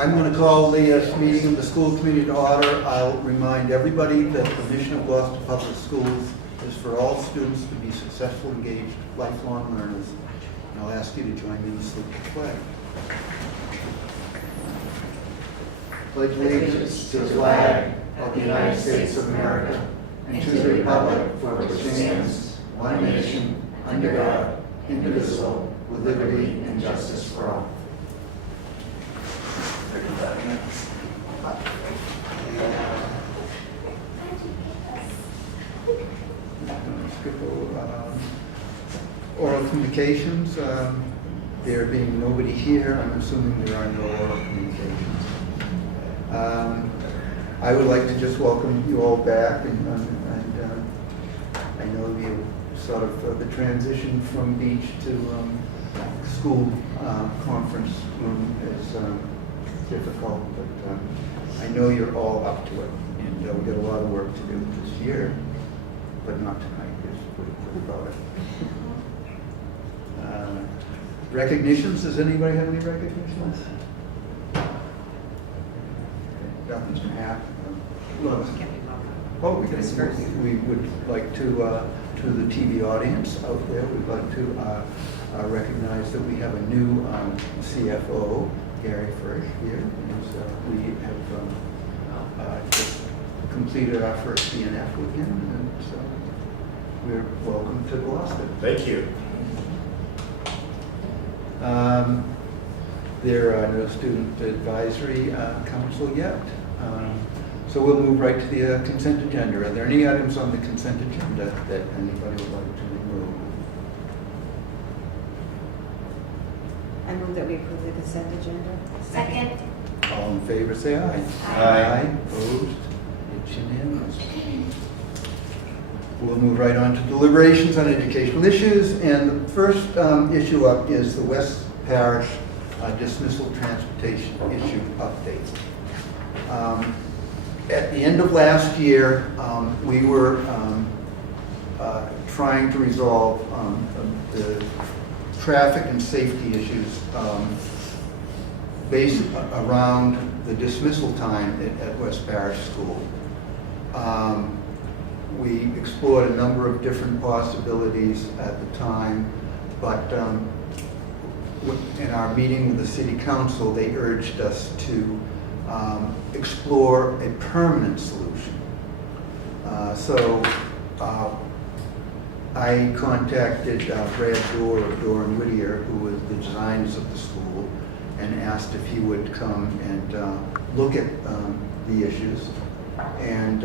I'm going to call the meeting of the school committee to order. I'll remind everybody that the mission of Gloucester Public Schools is for all students to be successful, engaged, lifelong learners. And I'll ask you to join me in the salute to the flag. Pledge allegiance to the flag of the United States of America and to the republic for which it stands, one nation, under God, indivisible, with liberty and justice for all. Oral communications, there being nobody here, I'm assuming there are no oral communications. I would like to just welcome you all back, and I know you sort of the transition from beach to school conference room is difficult, but I know you're all up to it, and we've got a lot of work to do this year, but not tonight, is what it's about it. Recognitions, does anybody have any recognitions? Nothing's going to happen. We would like to the TV audience out there, we'd like to recognize that we have a new CFO, Gary Frisch, here. We have just completed our first DNF with him, and so we're welcome to Gloucester. Thank you. There are no student advisory council yet. So we'll move right to the consent agenda. Are there any items on the consent agenda that anybody would like to remove? I move that we approve the consent agenda. Second. All in favor, say aye. Aye. Opposed? It's unanimous. We'll move right on to deliberations on educational issues. And the first issue up is the West Parish dismissal transportation issue update. At the end of last year, we were trying to resolve the traffic and safety issues based around the dismissal time at West Parish School. We explored a number of different possibilities at the time, but in our meeting with the City Council, they urged us to explore a permanent solution. So I contacted Brad Dorr of Dorr and Whittier, who was the designers of the school, and asked if he would come and look at the issues. And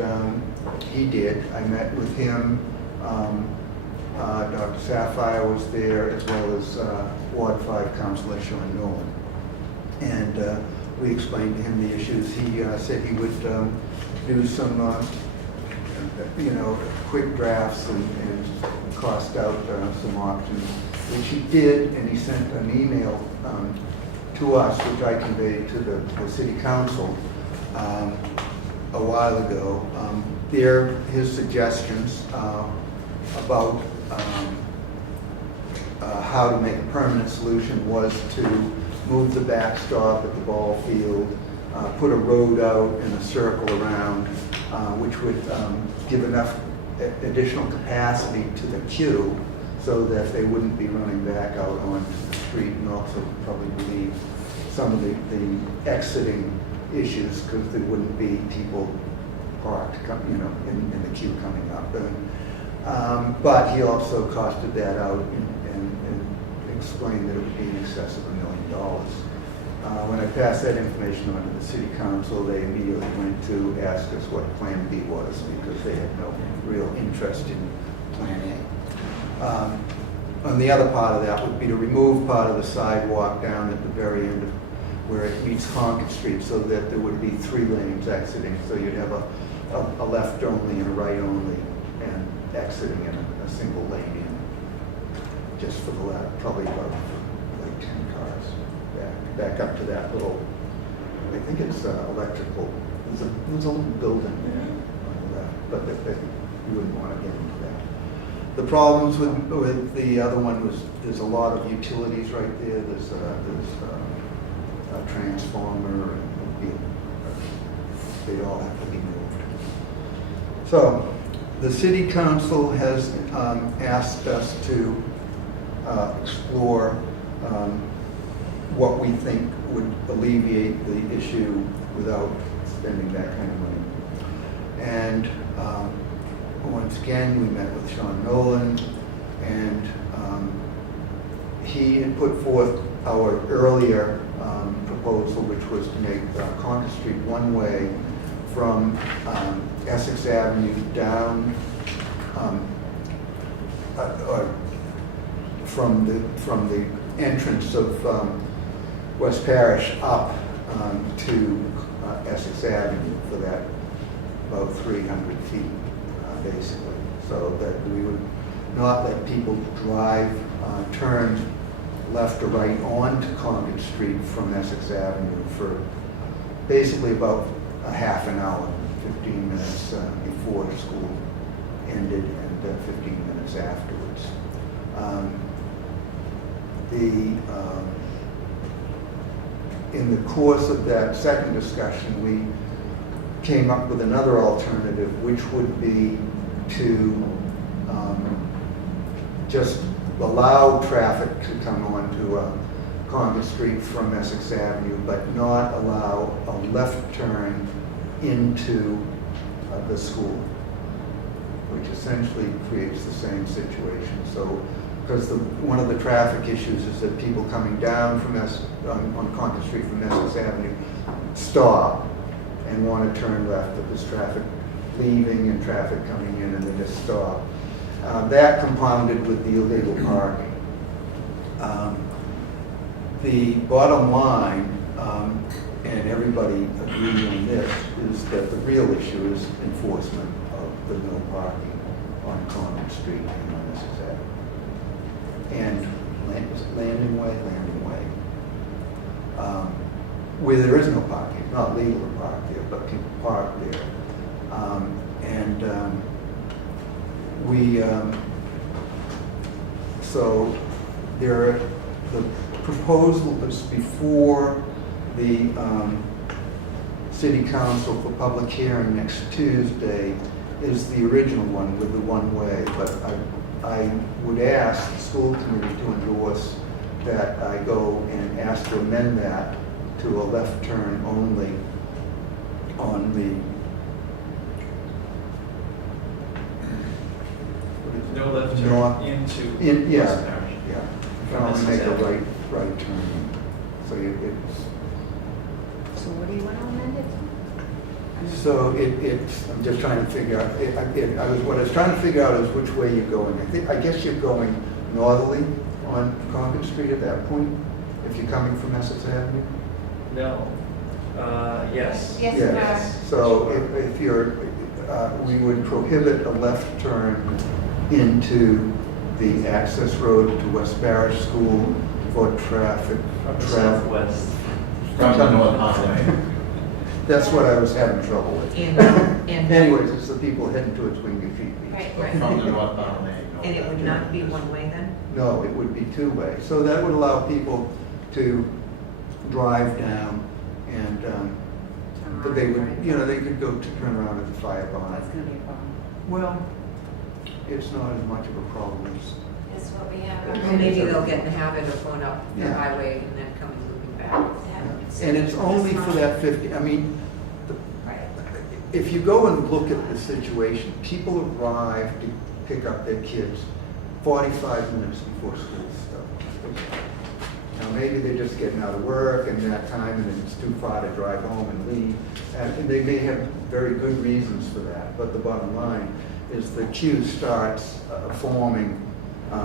he did. I met with him. Dr. Sapphire was there, as well as Ward 5 Councilor Sean Nolan. And we explained to him the issues. He said he would do some, quick drafts and cost out some options, which he did, and he sent an email to us, which I conveyed to the City Council a while ago. His suggestions about how to make a permanent solution was to move the backstop at the ball field, put a road out and a circle around, which would give enough additional capacity to the queue so that they wouldn't be running back out onto the street, and also probably relieve some of the exiting issues, because there wouldn't be people parked, in the queue coming up. But he also costed that out and explained that it would be in excess of $1 million. When I passed that information on to the City Council, they immediately went to ask us what Plan B was, because they had no real interest in Plan A. And the other part of that would be to remove part of the sidewalk down at the very end of where it meets Concord Street, so that there would be 3 lanes exiting. So you'd have a left only and a right only, and exiting in a single lane in, just for the left, probably about like 10 cars back up to that little, I think it's electrical. There's a little building there on the left, but you wouldn't want to get into that. The problems with the other one was there's a lot of utilities right there. There's a transformer, and they'd all have to be moved. So the city council has asked us to explore what we think would alleviate the issue without spending that kind of money. And once again, we met with Sean Nolan, and he had put forth our earlier proposal, which was to make Concord Street one-way from Essex Avenue down, or from the entrance of West Parish up to Essex Avenue for that about 300 feet, basically, so that we would not let people drive, turn left or right onto Concord Street from Essex Avenue for basically about a half an hour, 15 minutes before school ended and 15 minutes afterwards. In the course of that second discussion, we came up with another alternative, which would be to just allow traffic to come onto Congress Street from Essex Avenue, but not allow a left turn into the school, which essentially creates the same situation. So, because one of the traffic issues is that people coming down from on Concord Street from Essex Avenue stop and want to turn left, but there's traffic leaving and traffic coming in, and they just stop. That compounded with the illegal parking. The bottom line, and everybody agrees on this, is that the real issue is enforcement of the no parking on Concord Street and on Essex Avenue. And Landing Way, where there is no parking. It's not legal to park there, but people park there. So the proposal that's before the City Council for public hearing next Tuesday is the original one with the one-way, but I would ask the school committee to endorse that I go and ask to amend that to a left turn only on the No left turn north, into yeah, West Parish. yeah. From I want to make Essex a Avenue. right turn. So it's So what do you want to amend it to? So it's, I'm just trying to figure out, what I was trying to figure out is which way you're going. I guess you're going northerly on Concord Street at that point, if you're coming from Essex Avenue? No. Yes. Yes, Yes. ma'am. So if you're, we would prohibit a left turn into the access road to West Parish School for traffic. From the southwest. From the North Highway. That's what I was having trouble with. And Anyways, it's the people heading towards Wingate Feet Beach. Right. Right. From the northbound lane. And it would not be one way then? No, it would be two-way. So that would allow people to drive down and, but they would, they could go to turn around at the fire barn. That's going to be a problem. Well, it's not as much of a problem as, That's what we have. Well, maybe they'll get in the habit of going up the Yeah. highway and then coming looping back. and it's only for that 50, I mean, Right. if you go and look at the situation, people arrive to pick up their kids 45 minutes before school starts. Now, maybe they're just getting out of work and that time, and it's too far to drive home and leave. And they may have very good reasons for that, but the bottom line is the queue starts forming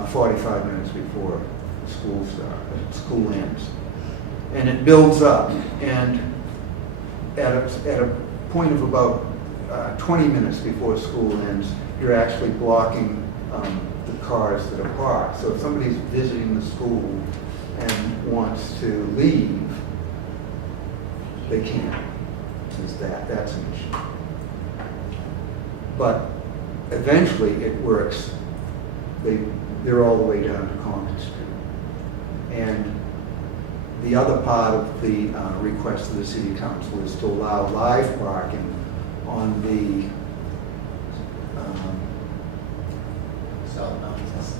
45 minutes before school ends. And it builds up, and at a point of about 20 minutes before school ends, you're actually blocking the cars that are parked. So if somebody's visiting the school and wants to leave, they can't. That's an issue. But eventually it works. They're all the way down to Concord Street. And the other part of the request of the city council is to allow live parking on the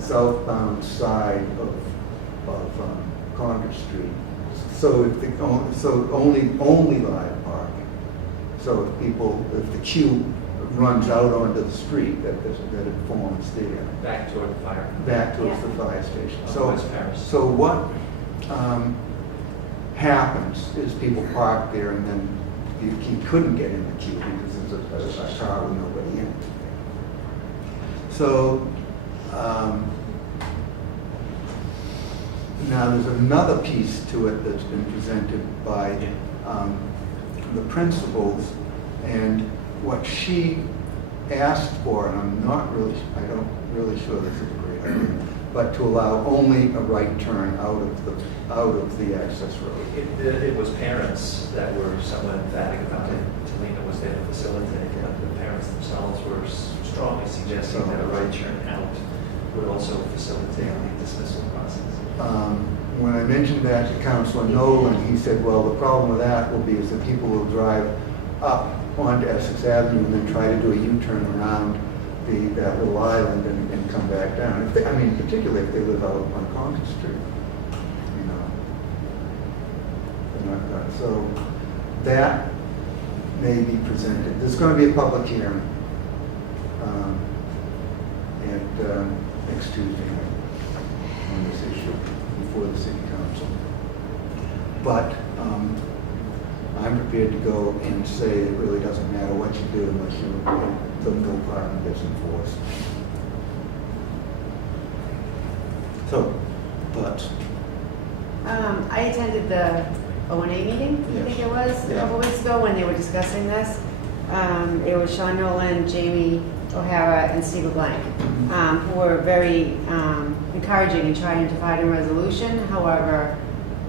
southbound side of Concord Street. So if only live parking. So if the queue runs out onto the street, that it forms there, Back toward the fire. back towards the fire station. On So, West Paris. so what happens is people park there and then you couldn't get in the queue because there's a car with nobody in it. So, now there's another piece to it that's been presented by the principals, and what she asked for, and I don't really sure this is a great idea, but to allow only a right turn out of the access road. It was parents that were somewhat emphatic about it. Talina was there to facilitate, but the parents themselves were strongly suggesting that a right turn out would also facilitate the dismissal process. When I mentioned that to Councilor Nolan, he said, well, the problem with that will be is that people will drive up onto Essex Avenue and then try to do a U-turn around that little island and come back down. Particularly if they live out on Concord Street, you know. They're not gonna- So that may be presented. There's going to be a public hearing next Tuesday night on this issue before the city council. But I'm prepared to go and say it really doesn't matter what you do unless the no parking gets enforced. So, thoughts? I attended the O&A meeting, I think Yes. it was, a Yeah. couple weeks ago when they were discussing this. It was Sean Nolan, Jamie O'Hara, and Steve LeBlanc, who were very encouraging in trying to find a resolution. However,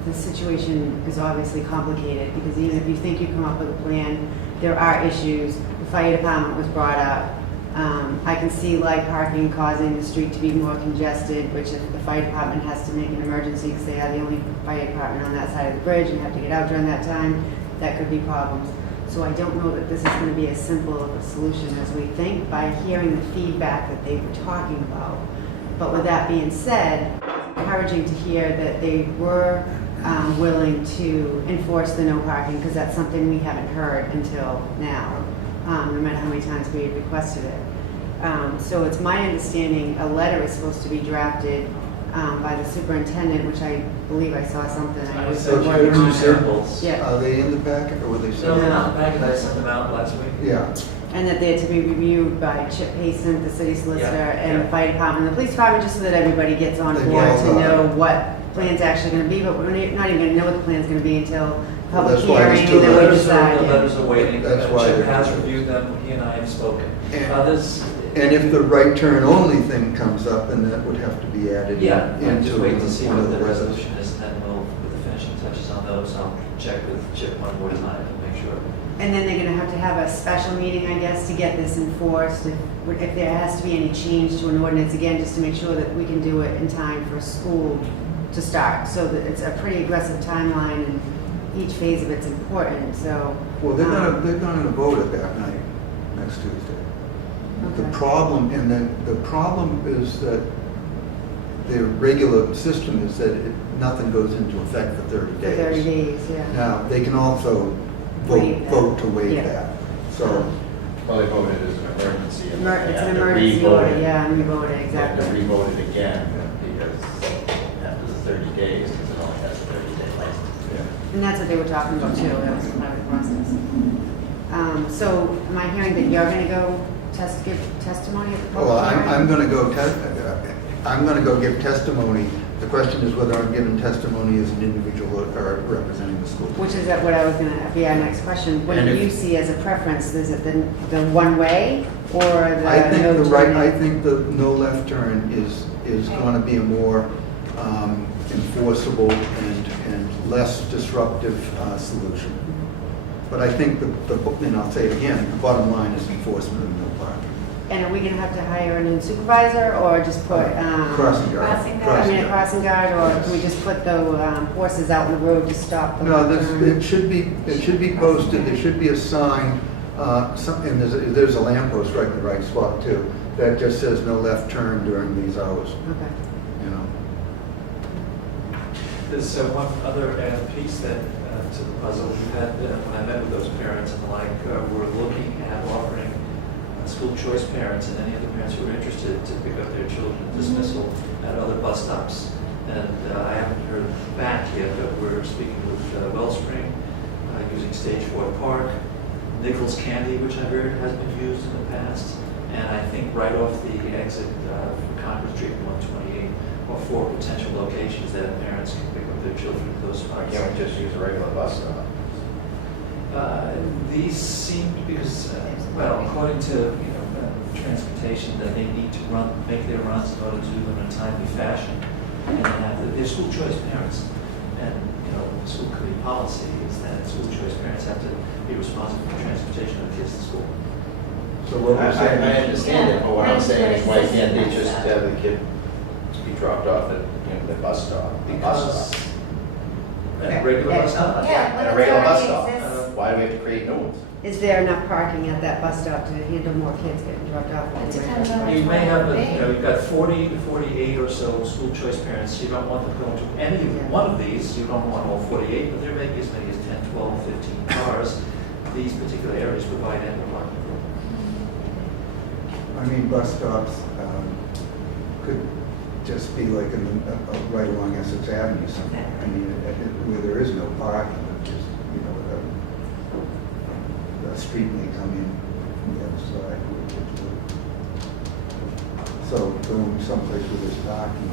the situation is obviously complicated because even if you think you come up with a plan, there are issues. The fire department was brought up. I can see light parking causing the street to be more congested, which if the fire department has to make an emergency because they are the only fire department on that side of the bridge and have to get out during that time, that could be problems. So I don't know that this is going to be as simple of a solution as we think by hearing the feedback that they were talking about. But with that being said, it's encouraging to hear that they were willing to enforce the no parking because that's something we haven't heard until now, no matter how many times we had requested it. So it's my understanding a letter is supposed to be drafted by the superintendent, which I believe I saw something. I was sent you working on two it. samples. Yeah. Are they in the packet or were they No, sent? they're not back, I sent them out last week. Yeah. And that they're to be reviewed by Chip Payson, the city solicitor, Yeah, and the yeah. fire department, the police department, just so that everybody gets on They board all to know. know what plan's actually gonna be, but we're not even gonna know what the plan's gonna be until public That's why there's hearing, two and The then we letters decide. the letters are waiting. That's why Chip they're- has reviewed them, he and I have spoken. And- Others. And if the right turn only thing comes up, then that would have to be added Yeah, and into just wait to see one what of the the resolution is, and then we'll, with the finishing touches on those, I'll check with Chip one more time to make sure. And then they're gonna have to have a special meeting, I guess, to get this enforced, if there has to be any change to an ordinance, again, just to make sure that we can do it in time for school to start. So that it's a pretty aggressive timeline, and each phase of it's important, so. Well, they're gonna vote it that night, next Tuesday. The Okay. problem, and then the problem is that their regular system is that nothing goes into effect for 30 For days. 30 days, yeah. Now, they can also Waive that. vote to waive Yeah. that. So, Well, they voted as an emergency. and then they It's have an to emergency re-vote order, it. yeah, and we voted, They have to exactly. re-vote it again because after the 30 days, because it only has a 30-day license. And that's what they were talking about too, that was part of the process. So am I hearing that you're gonna go give testimony at the public well, hearing? I'm gonna go give testimony. The question is whether I'm giving testimony as an individual or representing the school. Which is what I was gonna be our next question. What And do if- you see as a preference? Is it the one way or the I think no the right, turning? I think the no left turn is going to be a more enforceable and less disruptive solution. But I think and I'll say it again, the bottom line is enforcement of no parking. And are we gonna have to hire a new supervisor or just put, Crossing guard. Crossing guard. I mean, a crossing guard, or can we just put the horses out in the road to stop them? No, it should be posted, there should be a sign, and there's a lamppost right in the right spot too, that just says no left turn during these hours, Okay. you know. There's one other piece that, to the puzzle. We had, when I met with those parents and the like, we're looking at offering school choice parents and any other parents who are interested to pick up their children at dismissal at other bus stops. And I haven't heard back yet, but we're speaking with Wellspring, using Stage 4 Park, Nichols Candy, which I've heard has been used in the past, and I think right off the exit from Concord Street and 128 are 4 potential locations that parents can pick up their children at those Why spots. can't we just use a regular bus stop? These seem, because, well, according to, transportation, that they need to make their runs in order to do them in a timely fashion. And they're school choice parents. And, school committee policy is that school choice parents have to be responsible for transportation of kids to school. So what I we're saying is, understand it, but what I'm saying is, why can't they just have the kid be dropped off at, the bus stop? The bus stop. At a regular bus stop? Yeah, At a regular bus already stop. exists. Why do we have to create new ones? Is there enough parking at that bus stop to handle more kids getting dropped off? It depends on You may have, you've got 40 to 48 or so school choice parents. You don't want them going to any one of these. You don't want all 48, but there may be as many as 10, 12, 15 cars. These particular areas provide ample parking. I mean, bus stops could just be like right along Essex Avenue somewhere. I mean, where there is no parking, but just, a street may come in from the other side. So going someplace where there's parking.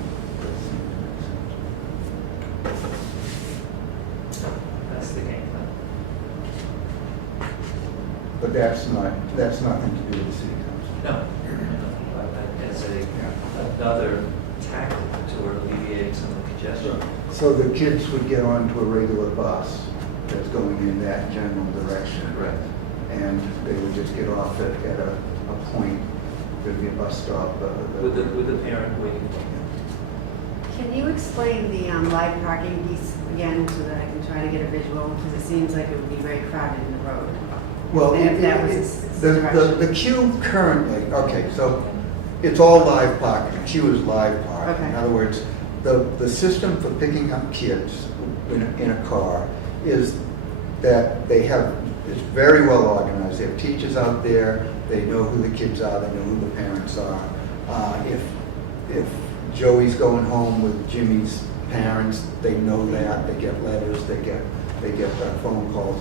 That's the game plan. But that's nothing to do with the city council. No, as another tactic to alleviate some of the congestion. So the kids would get onto a regular bus that's going in that general direction. Correct. And they would just get off at a point, there'd be a bus stop. With the parent waiting. Can you explain the live parking piece again so that I can try to get a visual? Because it seems like it would be very crowded in the road. Well, If that was the direction. queue currently, okay, so it's all live parking, the queue is live parking. Okay. In other words, the system for picking up kids in a car is that it's very well organized. They have teachers out there, they know who the kids are, they know who the parents are. If Joey's going home with Jimmy's parents, they know that, they get letters, they get phone calls.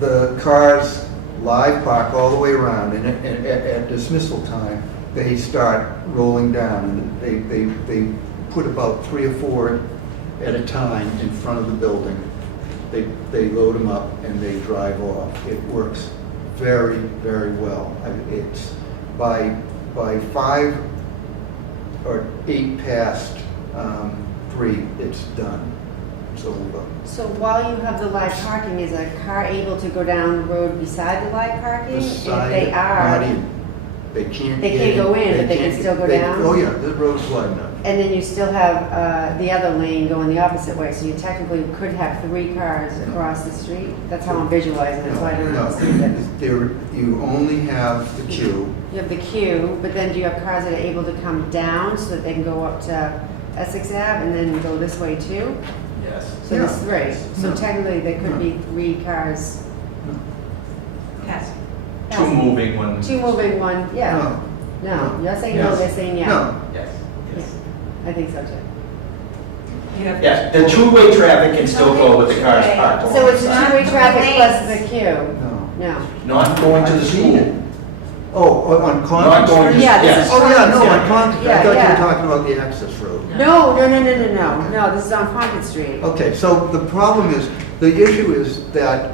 The cars live park all the way around, and at dismissal time, they start rolling down, and they put about 3 or 4 at a time in front of the building. They load them up and they drive off. It works very, very well. It's by 5 or 8 past 3, it's done. It's over. So while you have the live parking, is a car able to go down the road beside the live parking? The If side, they are, not in. They can't. They get can't go in, but they can can't- still go down? Oh, yeah, the road's wide enough. and then you still have the other lane going the opposite way, so you technically could have 3 cars across the street? That's how I'm visualizing it, so I don't No, understand it. you only have the queue. You have the queue, but then do you have cars that are able to come down so that they can go up to Essex Ave and then go this way too? Yes. So there's 3. So No. technically, there could be 3 cars. Yes. Two moving, one. 2 moving, 1, yeah. No. No, you're saying no, Yes. they're saying yeah. No, Yes. Yeah, I think so too. You have- Yes, the two-way traffic can still go with the cars parked along So the it's side. 2-way traffic plus lanes. the queue? no. No. Not going to the I've seen it. school. Oh, on Not Concord going Street? to. Yeah, this yes. is Oh, yeah, no, on Yeah, Concord, I yeah. thought you were talking about the access road. No, no, this is on Concord Street. Okay, so the problem is, the issue is that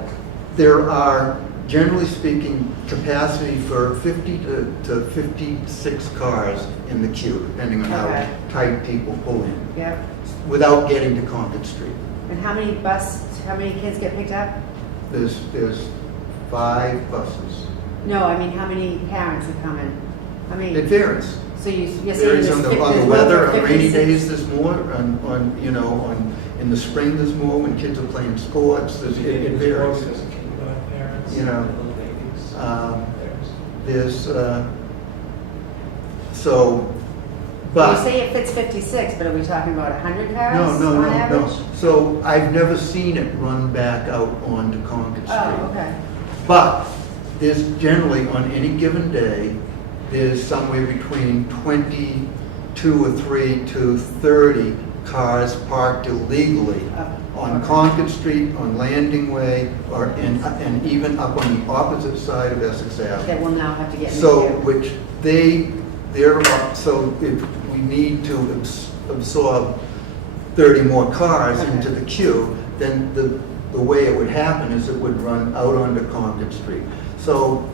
there are, generally speaking, capacity for 50 to 56 cars in the queue, depending on how Okay. tight people pull in, Yep. without getting to Concord Street. And how many kids get picked up? There's 5 buses. No, I mean, how many parents are coming? I It mean, varies. so you're saying Varies there's on the, 50 on the there's weather, over on rainy 56? days there's more, in the spring there's more, when kids are playing sports, it varies. There's kindergarten parents, You know, little babies. There's, so, You but. say it fits 56, but are we talking about 100 cars No, on average? no. So I've never seen it run back out onto Concord Street. Oh, okay. But there's generally, on any given day, there's somewhere between 22 or 3 to 30 cars parked illegally on Concord Street, on Landing Way, and even up on the opposite side of Essex Avenue. That will now have to get in the So, queue. which they're up, so if we need to absorb 30 more cars Okay. into the queue, then the way it would happen is it would run out onto Concord Street. So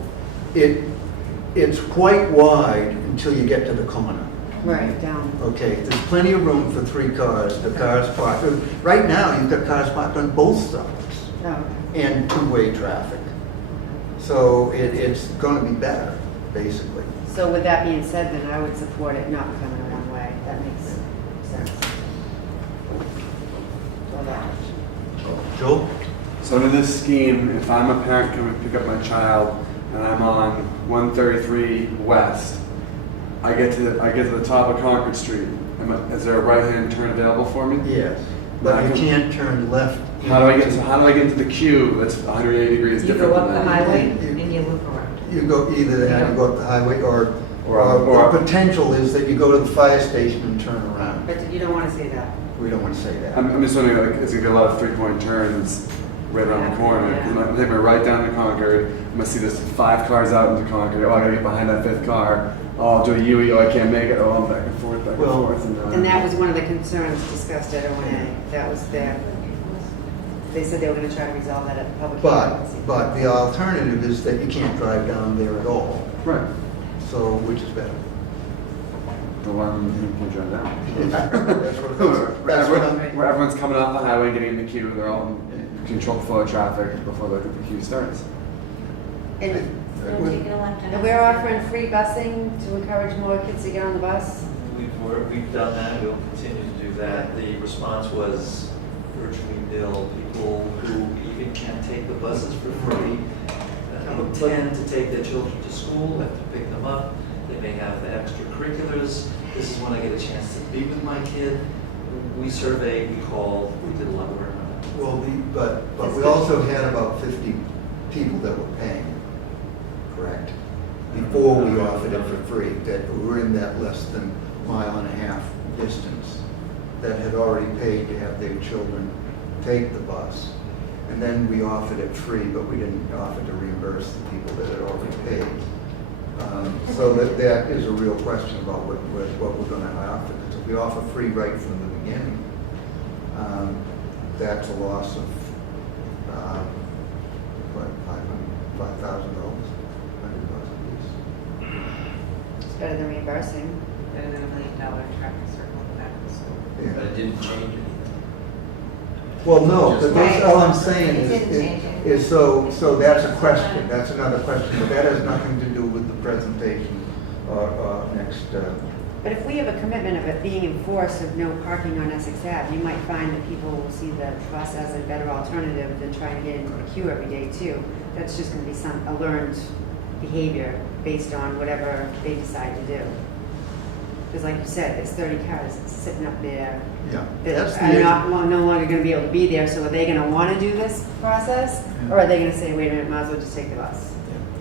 it's quite wide until you get to the corner. Right, down. Okay, there's plenty of room for 3 cars, the cars parked. Right now, you've got cars parked on both sides Oh, okay. and two-way traffic. So it's gonna be better, basically. So with that being said, then I would support it not becoming a one-way. That makes sense. Well, that much. Joel? So under this scheme, if I'm a parent coming to pick up my child and I'm on 133 West, I get to the top of Concord Street. Is there a right-hand turn available for me? Yes, but I you can- can't turn left. How do I get into the queue that's 180 degrees You different go up than the that? highway You- and you loop around. You go either, you go up the highway or Or- the potential is that you go to the fire station and turn around. But you don't want to say that. We don't want to say that. I'm just wondering, like, is it gonna be a lot of three-point turns right around the corner? Yeah. I'm gonna take my right down to Concord. I'm gonna see there's 5 cars out into Concord. Oh, I gotta get behind that 5th car. Oh, I'll do a U-E. Oh, I can't make it. Oh, I'm back and forth, back Well, and forth. And that was one of the concerns discussed at ONA. That was their, they said they were going to try to resolve that at the public hearing. But the alternative is that you can't drive down there at all. right. So, which is better? The one you can drive down. That's what I'm. Where everyone's coming off the highway, getting in the queue, they're all in controlled flow of traffic before the queue starts. And and we're offering free busing to encourage more kids to get on the bus. We've done that, we'll continue to do that. The response was virtually nil. People who even can take the buses for free tend to take their children to school, have to pick them up. They may have the extracurriculars. This is when I get a chance to be with my kid. We surveyed, we called, we did a lot of work on it. Well, but we also had about 50 people that were paying, correct? Before we offered it for free, that were in that less than mile and a half distance, that had already paid to have their children take the bus. And then we offered it free, but we didn't offer to reimburse the people that had already paid. So that is a real question about what we're going to offer. Because if we offer free right from the beginning, that's a loss of, what, $5,000 a piece. It's better than reimbursing. Better than $1 million traffic circle in the back of the school. Yeah. But it didn't change anything. Well, no, but that's Right. all I'm saying It didn't change it. is so that's a question, that's another question, but that has nothing to do with the presentation or next, But if we have a commitment of it being enforced of no parking on Essex Ave, you might find that people will see the bus as a better alternative than trying to get into the queue every day too. That's just going to be a learned behavior based on whatever they decide to do. Because like you said, there's 30 cars sitting up there yeah. that That's the are issue. no longer going to be able to be there. So are they going to want to do this process? Or are they going to say, wait a minute, might as well just take the bus?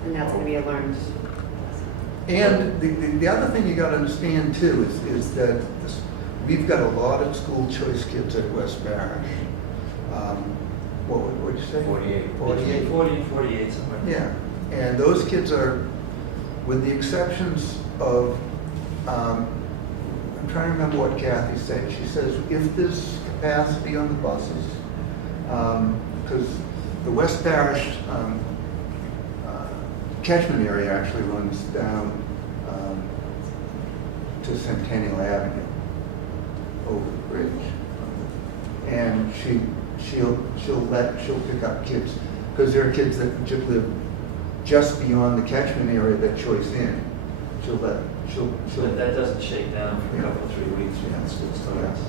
And that's going to be a learned. And the other thing you gotta understand too is that we've got a lot of school choice kids at West Parish. What'd you say? 48. 48. 40 and 48 somewhere. Yeah, and those kids are, with the exceptions of, I'm trying to remember what Kathy said. She says if there's capacity on the buses, because the West Parish catchment area actually runs down to Centennial Avenue over the bridge, and she'll pick up kids because there are kids that just live just beyond the catchment area that Choice Inn. She'll, But that doesn't shake down for a couple, 3 weeks Yeah. when school starts.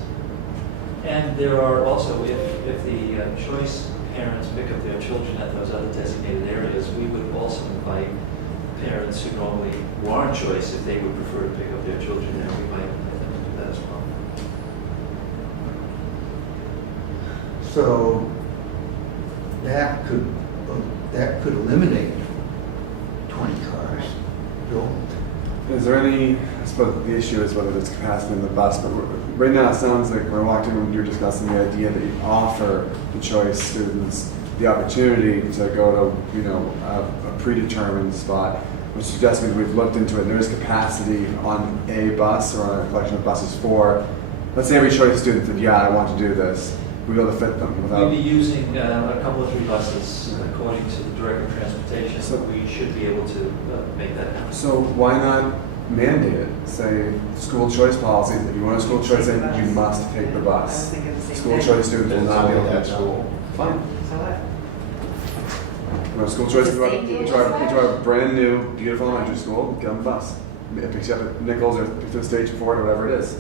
And there are also, if the choice parents pick up their children at those other designated areas, we would also invite parents who normally aren't choice, if they would prefer to pick up their children there, we might invite them to do that as well. So that could eliminate 20 cars. Joel? Is there any, I suppose the issue is whether there's capacity in the bus, but right now it sounds like when I walked in, when you were discussing the idea that you offer the choice students the opportunity to go to, you know, a predetermined spot, which suggests to me that we've looked into it, and there is capacity on a bus or on a collection of buses for, let's say every choice student said, yeah, I want to do this, we'd be able to fit them without. We'd be using a couple of 3 buses, according to the Director of Transportation, so So- we should be able to make that happen. So why not mandate it? Say, school choice policy, if you want a school choice, then you must take the I was bus. thinking the same School thing. choice students will It's not be able only to that take school. Fine. So what? You know, school choice, It's you a go safety to issue. a brand new, beautiful elementary school, get on the bus. It picks you up at Nichols or picks you up at Stage 4 or whatever it is.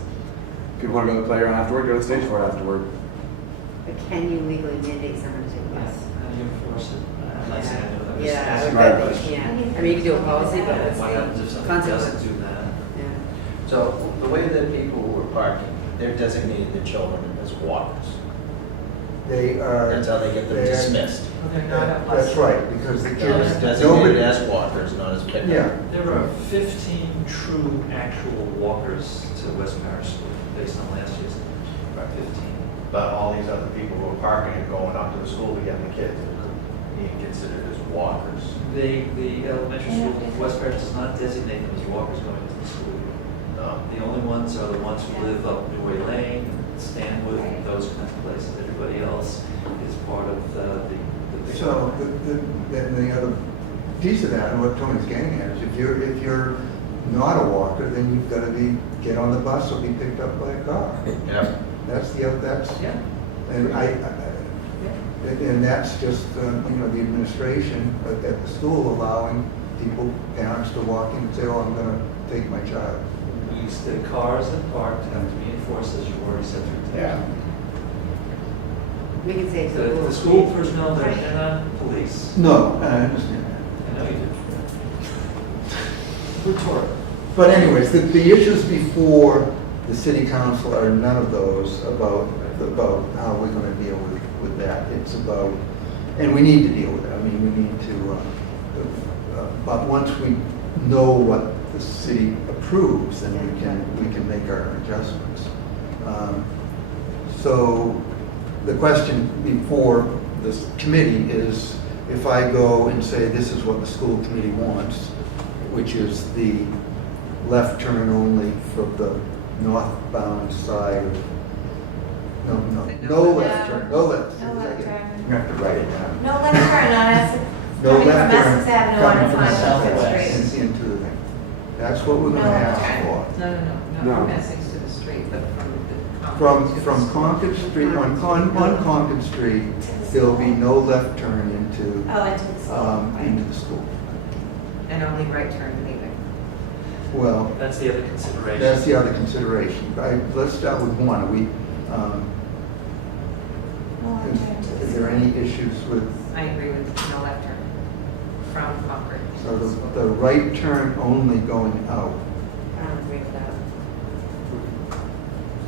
People want to go to the playground afterward, go to Stage 4 afterward. But can you legally mandate someone to take a bus? How do you enforce it? I'm not saying I know that. I'm just Yeah, I asking would the bet that question. you can. I mean, you can do a policy, but it's What happens if the somebody doesn't consequence. do that? Yeah. So the way that people who are parking, they're designating the children as walkers. They are. That's how they get them they're- dismissed. They're not a bus. That's right, because the They're kids, designated nobody, as walkers, not as pickup. yeah, There are 15 true actual walkers to West Parish School, based on last year's, about 15. But all these other people who are parking and going up to the school to get the kids are being considered as walkers. The elementary school, West Parish does not designate them as walkers going into the school. The only ones are the ones who live up Newway Lane, Stanwood, those kinds of places. Everybody else is part of the big. so the other piece of that, and what Tony's getting at, is if you're not a walker, then you've got to get on the bus or be picked up by a car. Yeah. That's Yeah. and and that's just, the administration at the school allowing parents to walk in and say, oh, I'm gonna take my child. The cars that parked have to be enforced, as you already said through today. We can say. The school personnel, they're not police. No, I understand that. I know you do. Rhetorical. But anyways, the issues before the city council are none of those about how we're gonna deal with that. It's about, and we need to deal with it. I mean, we need to, but once we know what the city approves, then we can make our adjustments. So the question before this committee is, if I go and say this is what the school committee wants, which is the left turn only for the northbound side of, no left turn, no left. No left turn. You have to write it down. No left turn on Essex, No coming from left turn Essex Avenue on coming from Fine Essex Street. into the thing. That's what we're No gonna left ask turn. for. No, No. not from Essex to the street, but from the. From Concord Street, on Concord Street, there'll be no left turn into, Oh, into the school. into the school. And only right turn leaving. Well, That's the other consideration. that's the other consideration. Let's start with one. Is there any issues with, I agree with no left turn from Concord. so the right turn only going out? I don't agree with that.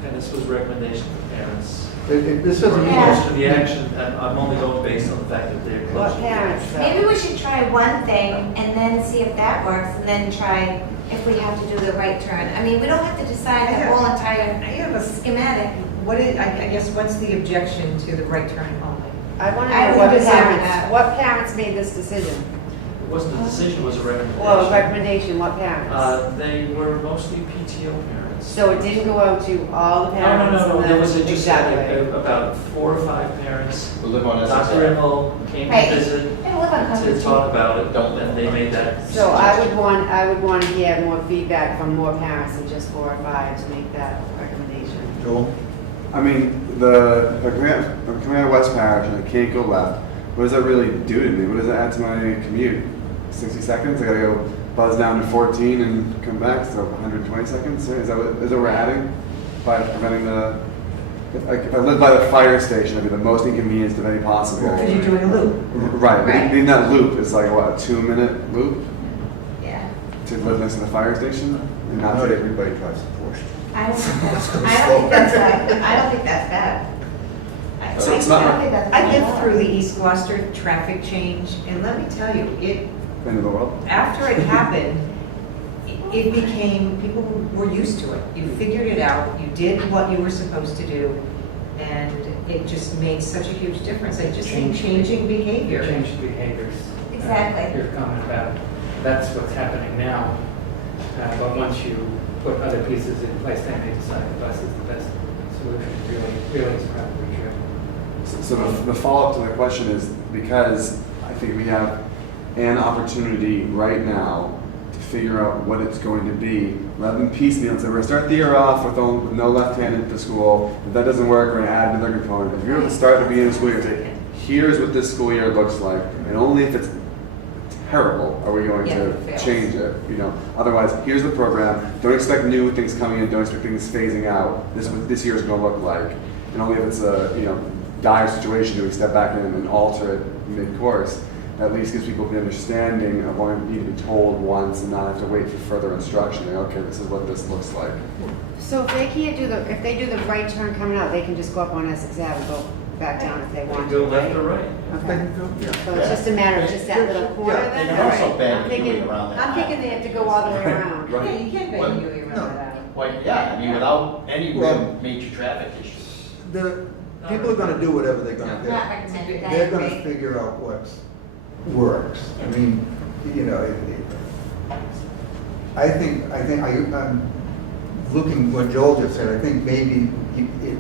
And this was recommendation for parents. This doesn't mean. Most of the action, I'm only going based on the fact that they're close. What parents, though? Maybe we should try one thing and then see if that works, and then try if we have to do the right turn. I mean, we don't have to decide the whole I entire have a, schematic. what is, I guess, what's the objection to the right turn only? I want to I know would what decide parents, that. what parents made this decision? It wasn't a decision, it was a recommendation. Well, recommendation, what parents? They were mostly PTO parents. So it didn't go out to all the No, parents? no, and there then- was just Exactly. about 4 or 5 parents. We live on Essex Dr. Avenue. Emmel came Right. to visit, I live on Concord to Street. talk about it, Don't and they made that So I would suggestion. I would want to hear more feedback from more parents than just 4 or 5 to make that recommendation. Joel? I mean, if I'm coming out of West Parish and I can't go left, what does that really do to me? What does that add to my commute? 60 seconds. I gotta go buzz down to 14 and come back, so 120 seconds. Is that what we're adding by preventing the? If I lived by the fire station, it'd be the most inconvenienced of any possible. Because you're doing a loop. Right. Right. In that loop, it's like what, a 2-minute loop Yeah. to live next to the fire station and not Not take. everybody drives a Porsche. I don't think that's, I don't think that's bad. I don't think that's bad. So it's not- I don't think that's I bad. lived through the East Gloucester traffic change, and let me tell you, End of the world. after it happened, it became, people were used to it. You figured it out, you did what you were supposed to do, and it just made such a huge difference. I just think changing behavior. Change behaviors. Exactly. Your comment about, that's what's happening now. But once you put other pieces in place, they may decide the bus is the best solution. Really is probably true. So the follow-up to the question is, because I think we have an opportunity right now to figure out what it's going to be, rather than piecemeal and say, we're going to start the year off with no left-handed to school. If that doesn't work, we're going to add another component. If you're going to start the beginning of the school year, say, here's what this school year looks like, and only if it's terrible are we going Yeah, to it fails. change it. Otherwise, here's the program. Don't expect new things coming in. Don't expect things phasing out. This is what this year is going to look like, and only if it's a dire situation do we step back in and alter it mid-course. At least gives people the understanding of what you need to be told once and not have to wait for further instruction. Like, okay, this is what this looks like. So if they can't do if they do the right turn coming out, they can just go up on Essex Ave and go back down if they want to, Go left right? or right. Okay. So it's just a matter of just that little corner Yeah, then? and also All right. bend I'm the thinking, Ely around that I'm thinking they have to go all the way around. Yeah, you can't What? bend Huey around No. that. Well, yeah, I mean, without any Well- real major traffic issues. The people are gonna do whatever they're gonna do. Not recommended, I They're gonna agree. figure out what works. I mean, I'm looking what Joel just said. I think maybe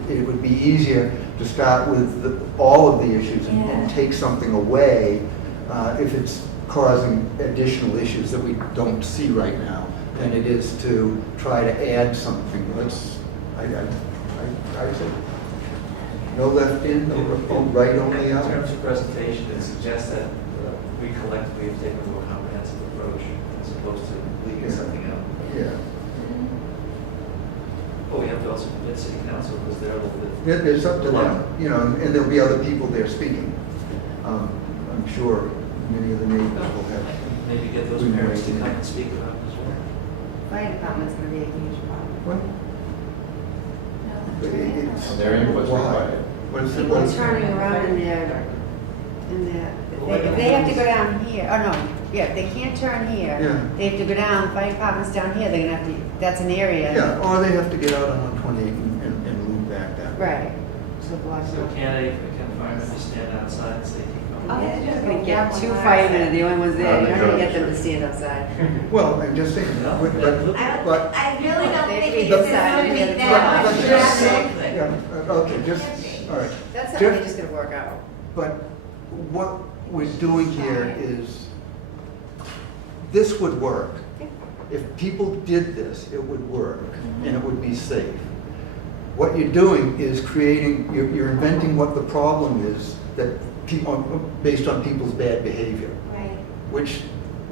it would be easier to start with all of the issues and Yeah. take something away if it's causing additional issues that we don't see right now, than it is to try to add something. I say, no left in, no right only In out. terms of presentation, it suggests that we collectively have taken a more comprehensive approach as opposed to leaving Yeah. something out. Yeah. But we have to also convince city council because they're a little bit. It's up to them, and there'll be other people there speaking. I'm sure many of the neighbors will have. Maybe get those parents to come and speak about it as well. Fire department's gonna be a huge problem. What? No, It's- Their input's why? required. What is it? People turning around in there, if they have to go down here, oh no, yeah, if they can't turn here, Yeah. they have to go down, fire department's down here, they're gonna have to, that's an area. Yeah, or they have to get out on 128 and loop back down. Right. So block So off. can firemen just stand outside and say, keep Oh, going? yeah. You're just gonna get two firemen are the only ones there, you're not gonna get them to stand outside. Well, I'm just saying, No, but, but, I really don't They think could it's decide going to to be get that but much just, traffic. yeah, okay, just, all right. That's not really just gonna work out. But what we're doing here is, this would work. If people did this, it would work, and it would be safe. What you're doing is creating, you're inventing what the problem is that people, based on people's bad behavior, Right. which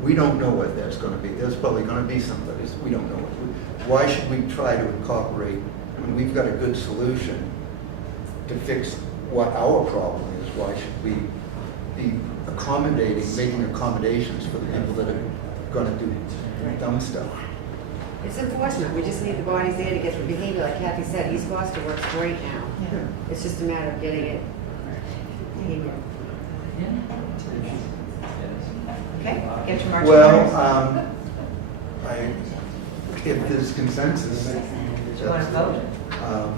we don't know what that's gonna be. There's probably gonna be somebody's, we don't know what. Why should we try to incorporate, when we've got a good solution to fix what our problem is? Why should we be accommodating, making accommodations for the people that are gonna do dumb stuff? It's enforcement, we just need the bodies there to get the behavior, like Kathy said, East Gloucester works great now. Yeah. It's just a matter of getting it. behavior. Okay, get your marching Well, orders. if there's consensus. Do you want to vote? Yeah,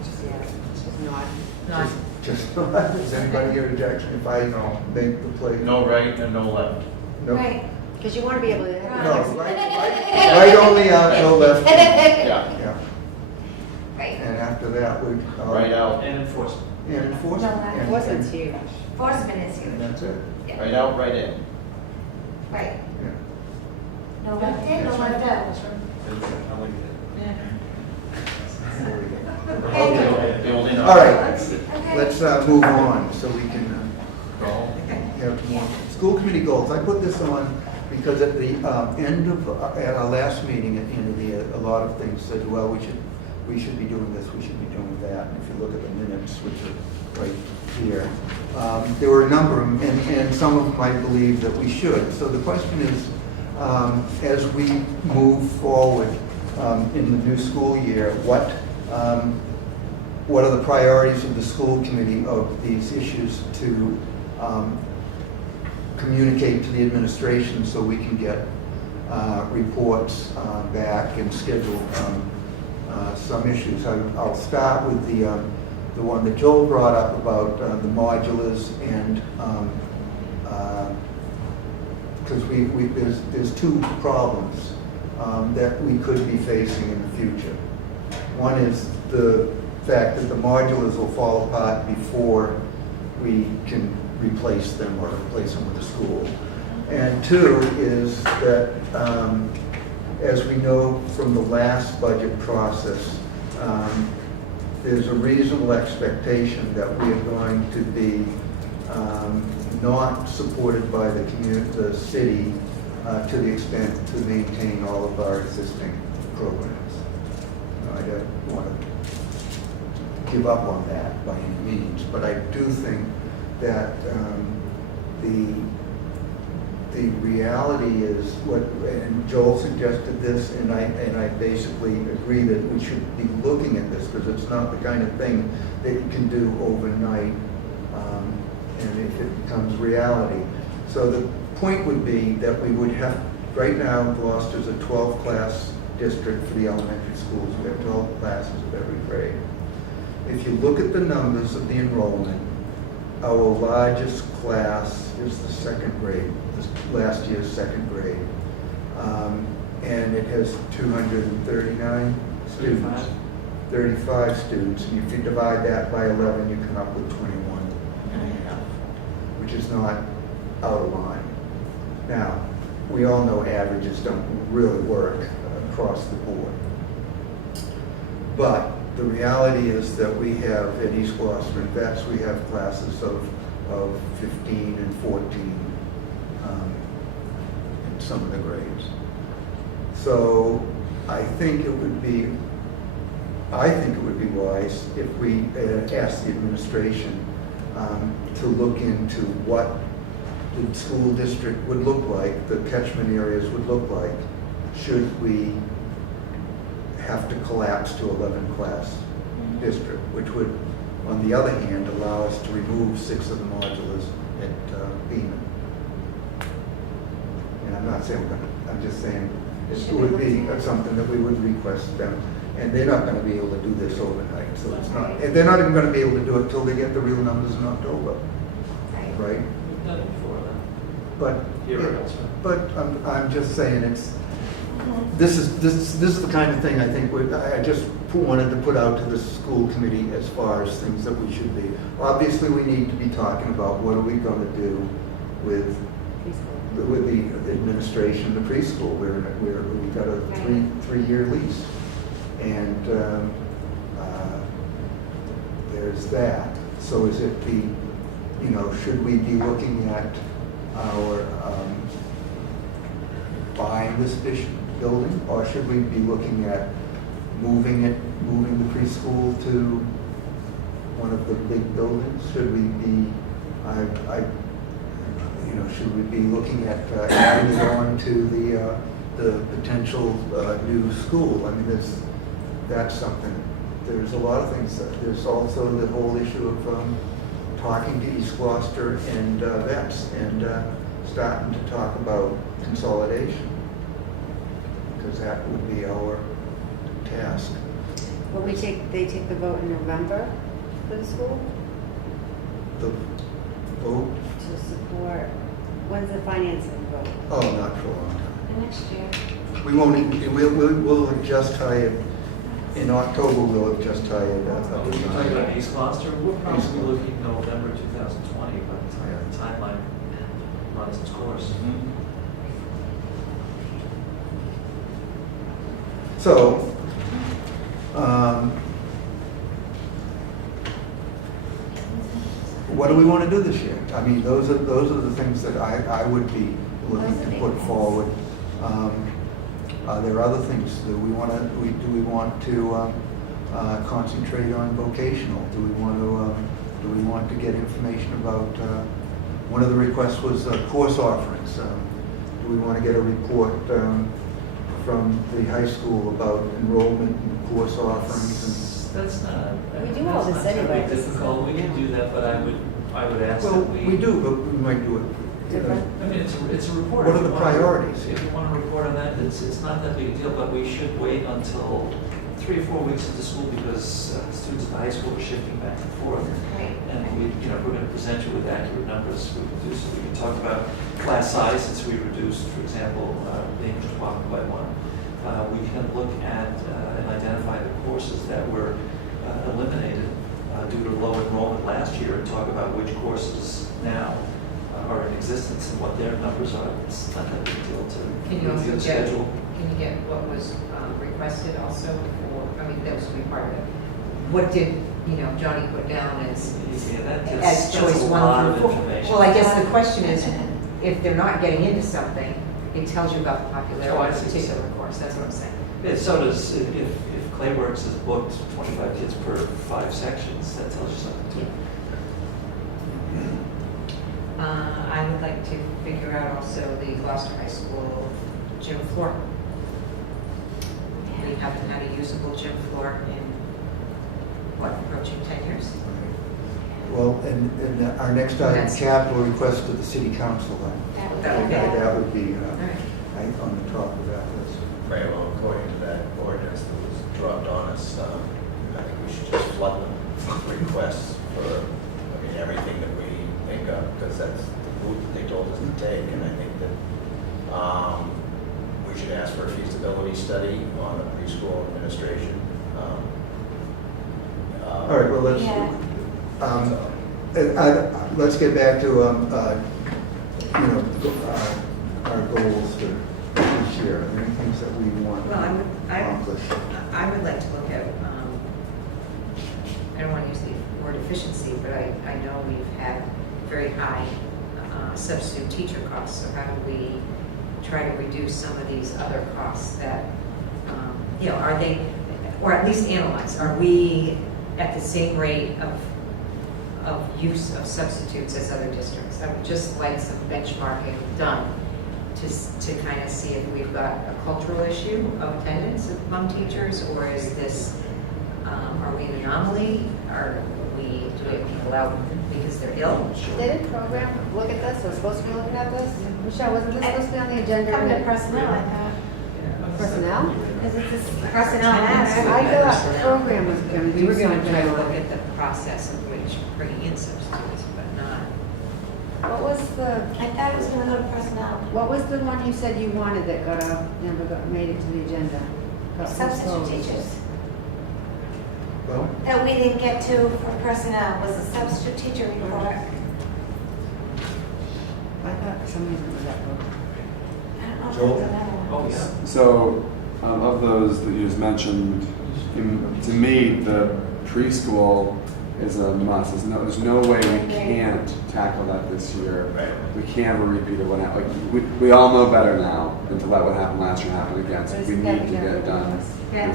it's just not. Not, Just, is anybody here objection if I make the play? No right and no left. No? Right. Because you want to be able to have. No, right only out, no left. Yeah, Yeah, Right. and after that, we. right out, And enforcement. And enforcement. No left. Enforcement's huge. Enforcement is And huge. that's it. right out, right in. Right. Yeah. No left in, no left out. Okay. The only no. All right, Okay. let's move on so we can have more school committee goals, I put this on because at the end of, at our last meeting, at the end of the year, a lot of things said, well, we should be doing this, we should be doing that. And if you look at the minutes, which are right here, there were a number of them, and some of them I believe that we should. So the question is, as we move forward in the new school year, what are the priorities of the school committee of these issues to communicate to the administration so we can get reports back and schedule some issues. I'll start with the one that Joel brought up about the modulars, and because there's two problems that we could be facing in the future. One is the fact that the modulars will fall apart before we can replace them or replace them with a school. And two is that, as we know from the last budget process, there's a reasonable expectation that we are going to be not supported by the city to the extent to maintain all of our existing programs. I don't want to give up on that by any means, but I do think that the reality is what, and Joel suggested this, and I basically agree that we should be looking at this because it's not the kind of thing that you can do overnight, and if it becomes reality. So the point would be that we would have, right now Gloucester's a 12-class district for the elementary schools. We have 12 classes of every grade. If you look at the numbers of the enrollment, our largest class is the second grade, last year's second grade. And it has 239 students. 35 students. And if you divide that by 11, you come up with 21 and a half, which is not out of line. Now, we all know averages don't really work across the board. But the reality is that we have at East Gloucester and Vets, we have classes of 15 and 14 in some of the grades. So I think it would be wise if we ask the administration to look into what the school district would look like, the catchment areas would look like, should we have to collapse to 11-class district, which would, on the other hand, allow us to remove 6 of the modulars at Beaman. And I'm not saying we're gonna, I'm just saying it would be something that we would request them. And they're not gonna be able to do this overnight, so it's not, and they're not even gonna be able to do it till they get the real numbers in October, right? We've done it before then. But, Here or elsewhere. but I'm just saying it's, this is the kind of thing I think I just wanted to put out to the school committee as far as things that we should be. Obviously, we need to be talking about what are we going to do with the administration, the preschool. We've got a three-year lease, and there's that. So is it should we be looking at our buying this building, or should we be looking at moving the preschool to one of the big buildings? Should we be, should we be looking at adding it on to the potential new school? I mean, that's something. There's a lot of things. There's also the whole issue of talking to East Gloucester and Vets and starting to talk about consolidation, because that would be our task. Will they take the vote in November for the school The vote? to support, when's the financing vote? Oh, not for a long time. Next year. We won't, we'll have just hired, in October, we'll have just hired. We're talking about East Gloucester, we're probably looking November 2020 by the time the timeline runs its course. So, what do we want to do this year? I mean, those are the things that I would be looking to put forward. There are other things. Do we want to concentrate on vocational? Do we want to get information about, one of the requests was course offerings. Do we want to get a report from the high school about enrollment and course offerings? That's not. We do all that's this not terribly anyway. This is difficult, we can do that, but I would ask Well, that we do, but we might do it. Different. I mean, it's a report. What If are you the wanna- priorities? If you want to report on that, it's not that big a deal, but we should wait until 3 or 4 weeks into school because students at the high school are shifting back and forth. Right. And we're going to present you with accurate numbers. We can do so. We can talk about class size since we reduced, for example, the English department by 1. We can look at and identify the courses that were eliminated due to low enrollment last year and talk about which courses now are in existence and what their numbers are. It's not that big a deal to Can you review also the get, schedule. can you get what was requested also for, I mean, that was to be part of it. What did, Johnny put down as, Yeah, that as that's choice a 1 lot through of 4? information. Well, I guess the question is, if they're not getting into something, it tells you about the Oh, I popularity of a see. particular course, that's what I'm saying. Yeah, so does, if Clayworks has booked 25 kids per 5 sections, that tells you something too. I would like to figure out also the Gloucester High School gym floor. We haven't had a usable gym floor in, approaching 10 years? Well, and our next item, That's- capital request to the city council, then. That would be- That would be All right. on the top of that list. Right, well, according to that ordinance that was dropped on us, I think we should just flood them with requests for, everything that we think of, because that's the route that they told us to take, and I think that we should ask for a feasibility study on the preschool administration. All right, well, let's, Yeah. let's get back to, our goals for this year. Are there any things that we want Well, to accomplish? I would like to look at, I don't want to use the word efficiency, but I know we've had very high substitute teacher costs, so how do we try to reduce some of these other costs that, are they, or at least analyze, are we at the same rate of use of substitutes as other districts? I would just like some benchmarking done to kind of see if we've got a cultural issue of attendance among teachers, or is this, are we an anomaly? Do we have people out because they're ill? Did a program look at this, or supposed to be looking at this? Michelle, wasn't this supposed to be on the agenda? Come to personnel, I thought. Personnel? Because it's just personnel I matters. thought the program was going to We do were going to try to something. look at the process of which bringing in substitutes, but not. What was the, I thought it was going to go to personnel. what was the one you said you wanted that made it to the agenda? Substitute teachers. Well, That we didn't get to for personnel was a substitute teacher report. I thought for some reason it was that book. I don't know if Joel? there's another one. Oh, yeah. So, of those that you just mentioned, to me, the preschool is a must. There's no way we can't tackle that this year. Right. We can't have a repeat of what happened. Like, we all know better now than to let what happened last year happen again. So But we it's need to gotta get it be done. Yeah.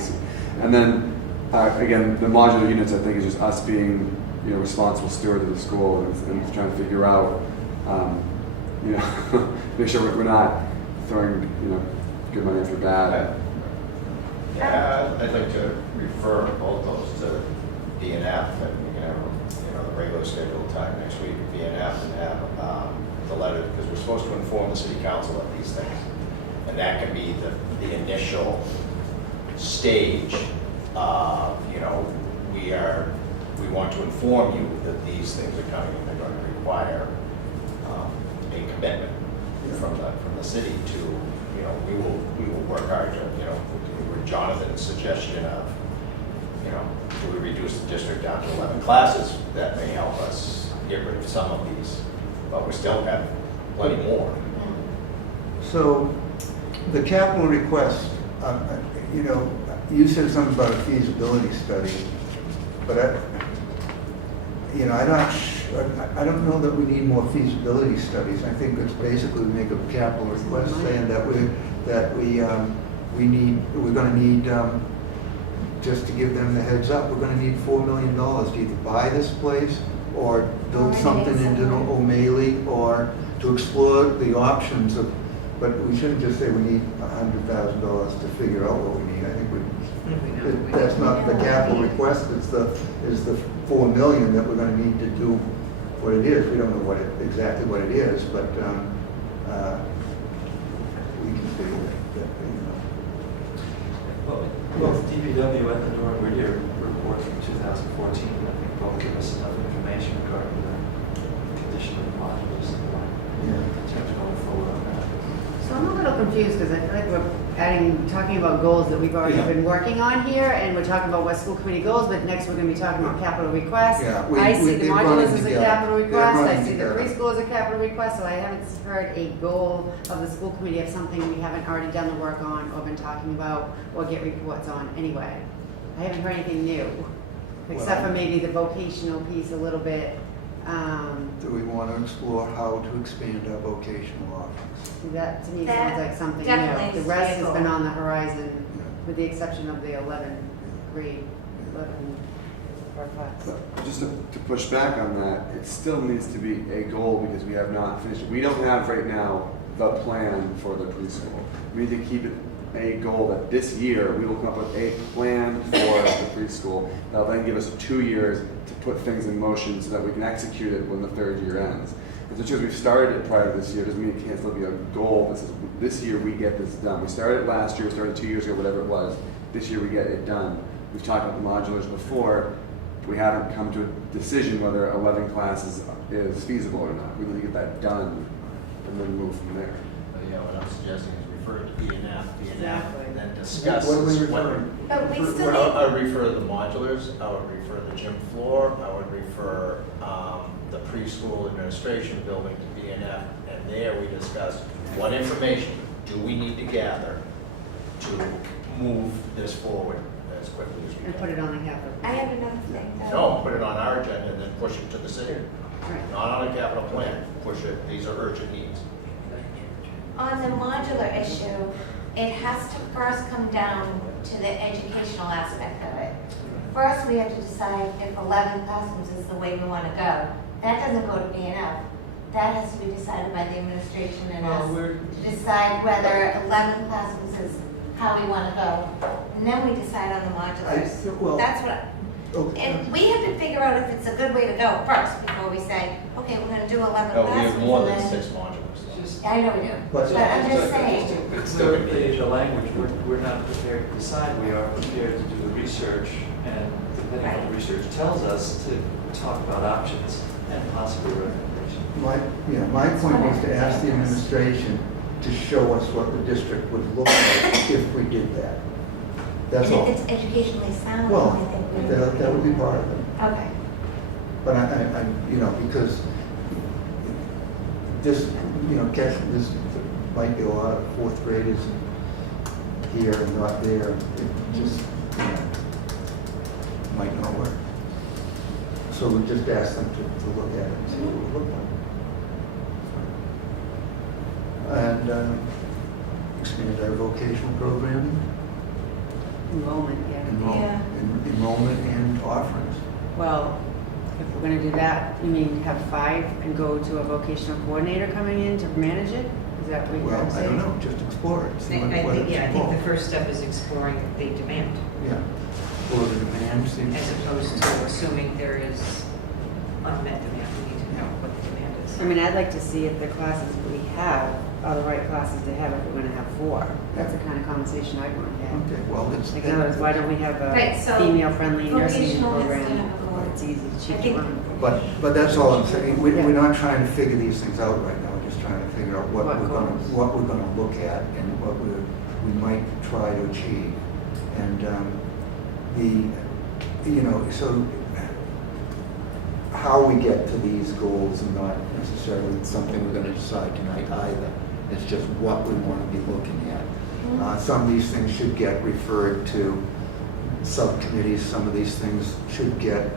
And then, again, the modular units, I think, is just us being, responsible stewards of the school and trying to figure out, make sure we're not throwing, good money after bad. Yeah, I'd like to refer both those to DNF, and we can have, the regular scheduled time next week at DNF, and have the letter, because we're supposed to inform the city council of these things. And that can be the initial stage of, we want to inform you that these things are coming, and they're going to require a commitment from the city to, we will work hard to, with Jonathan's suggestion of, do we reduce the district down to 11 classes? That may help us get rid of some of these, but we still have plenty more. so the capital request, you said something about a feasibility study, but I don't, I don't know that we need more feasibility studies. I think it's basically make a capital request saying that we're gonna need, just to give them the heads up, we're gonna need $4 million to either buy this place or build something into O'Malley, or to explore the options of, but we shouldn't just say we need $100,000 to figure out what we need. I think that's not the capital request, it's the 4 million that we're gonna need to do what it is. We don't know exactly what it is, but, we can figure that, Well, DPW and the Norton Whittier report from 2014, I think both give us enough information regarding the condition of the modulars in terms of going forward on that. So I'm a little confused because I feel like we're talking about goals that we've already Yeah. been working on here, and we're talking about what school committee goals, but next we're gonna be talking about capital requests. Yeah, I see the they're running modulars as a together. capital They're request, I running see the together. preschool as a capital request, so I haven't heard a goal of the school committee of something we haven't already done the work on or been talking about or get reports on anyway. I haven't heard anything new, except for maybe the vocational piece a little bit. Do we want to explore how to expand our vocational offerings? That to me That sounds like something definitely new. The is rest has vehicle. been on the horizon, Yeah. with the exception of the 11th grade, 11 class. But just to push back on that, it still needs to be a goal because we have not finished. We don't have right now the plan for the preschool. We need to keep it a goal that this year we will come up with a plan for the preschool. That'll then give us 2 years to put things in motion so that we can execute it when the 3rd year ends. And so just because we've started it prior to this year doesn't mean it can't still be a goal. This year we get this done. We started it last year, we started 2 years ago, whatever it was. This year we get it done. We've talked about the modulars before. We haven't come to a decision whether 11 classes is feasible or not. We need to get that done and then move from there. But, yeah, what I'm suggesting is refer to BNF, Exactly. and then discuss. What are we referring? But we still I need, would refer to the modulars, I would refer the gym floor, I would refer the preschool administration building to BNF, and there we discuss what information do we need to gather to move this forward as quickly as we And put can. it on the capital. I have another thing though. No, put it on our agenda and then push it to the city, Right. not on a capital plan, push it, these are urgent needs. On the modular issue, it has to first come down to the educational aspect of it. First, we have to decide if 11 classrooms is the way we want to go. That doesn't go to B&F. That has to be decided by the administration and us to decide whether 11 classrooms is how we want to go. And then we decide on the modulars. Well, That's what, and we have to figure out if it's a good way to go first before we say, okay, we're going to do 11 No, we classrooms. have more and than then- 6 modulars. Just I know we do, But- but I'm just saying. to clear the language, we're not prepared to decide, we are prepared to do the research, and depending on what the research tells us, to talk about options and possibly recommendations. My point was to ask the administration to show us what the district would look like if we did that. That's And all. if it's educationally sound, Well, I think we. that would be part of it. Okay. But because this, this might be a lot of 4th graders here and not there. It just, might not work. So we just asked them to look at it and see what it would look like. And expand our vocational programming, Enrollment, yeah. Yeah. enrollment and offerings. Well, if we're gonna do that, you mean have 5 and go to a vocational coordinator coming in to manage it? Is that what you're Well, I saying? don't know, just explore it. see I what think, it's I think involved. the first step is exploring the demand, Yeah. Or the demand seems. as opposed to assuming there is unmet demand. We need to know what the demand is. I mean, I'd like to see if the classes we have are the right classes to have if we're gonna have 4. That's the kind of conversation I'd want to have. Okay, well, it's. Like, in other words, why don't we have Right, a so female-friendly nursing vocational has to program? have a goal. It's easy, cheap I to think- run. But that's all I'm saying. We're Yeah. not trying to figure these things out right now. We're just trying to figure out what What we're gonna, goals. what we're gonna look at and what we might try to achieve. And, so how we get to these goals is not necessarily something we're gonna decide tonight either. It's just what we wanna be looking at. Some of these things should get referred to subcommittees. Some of these things should get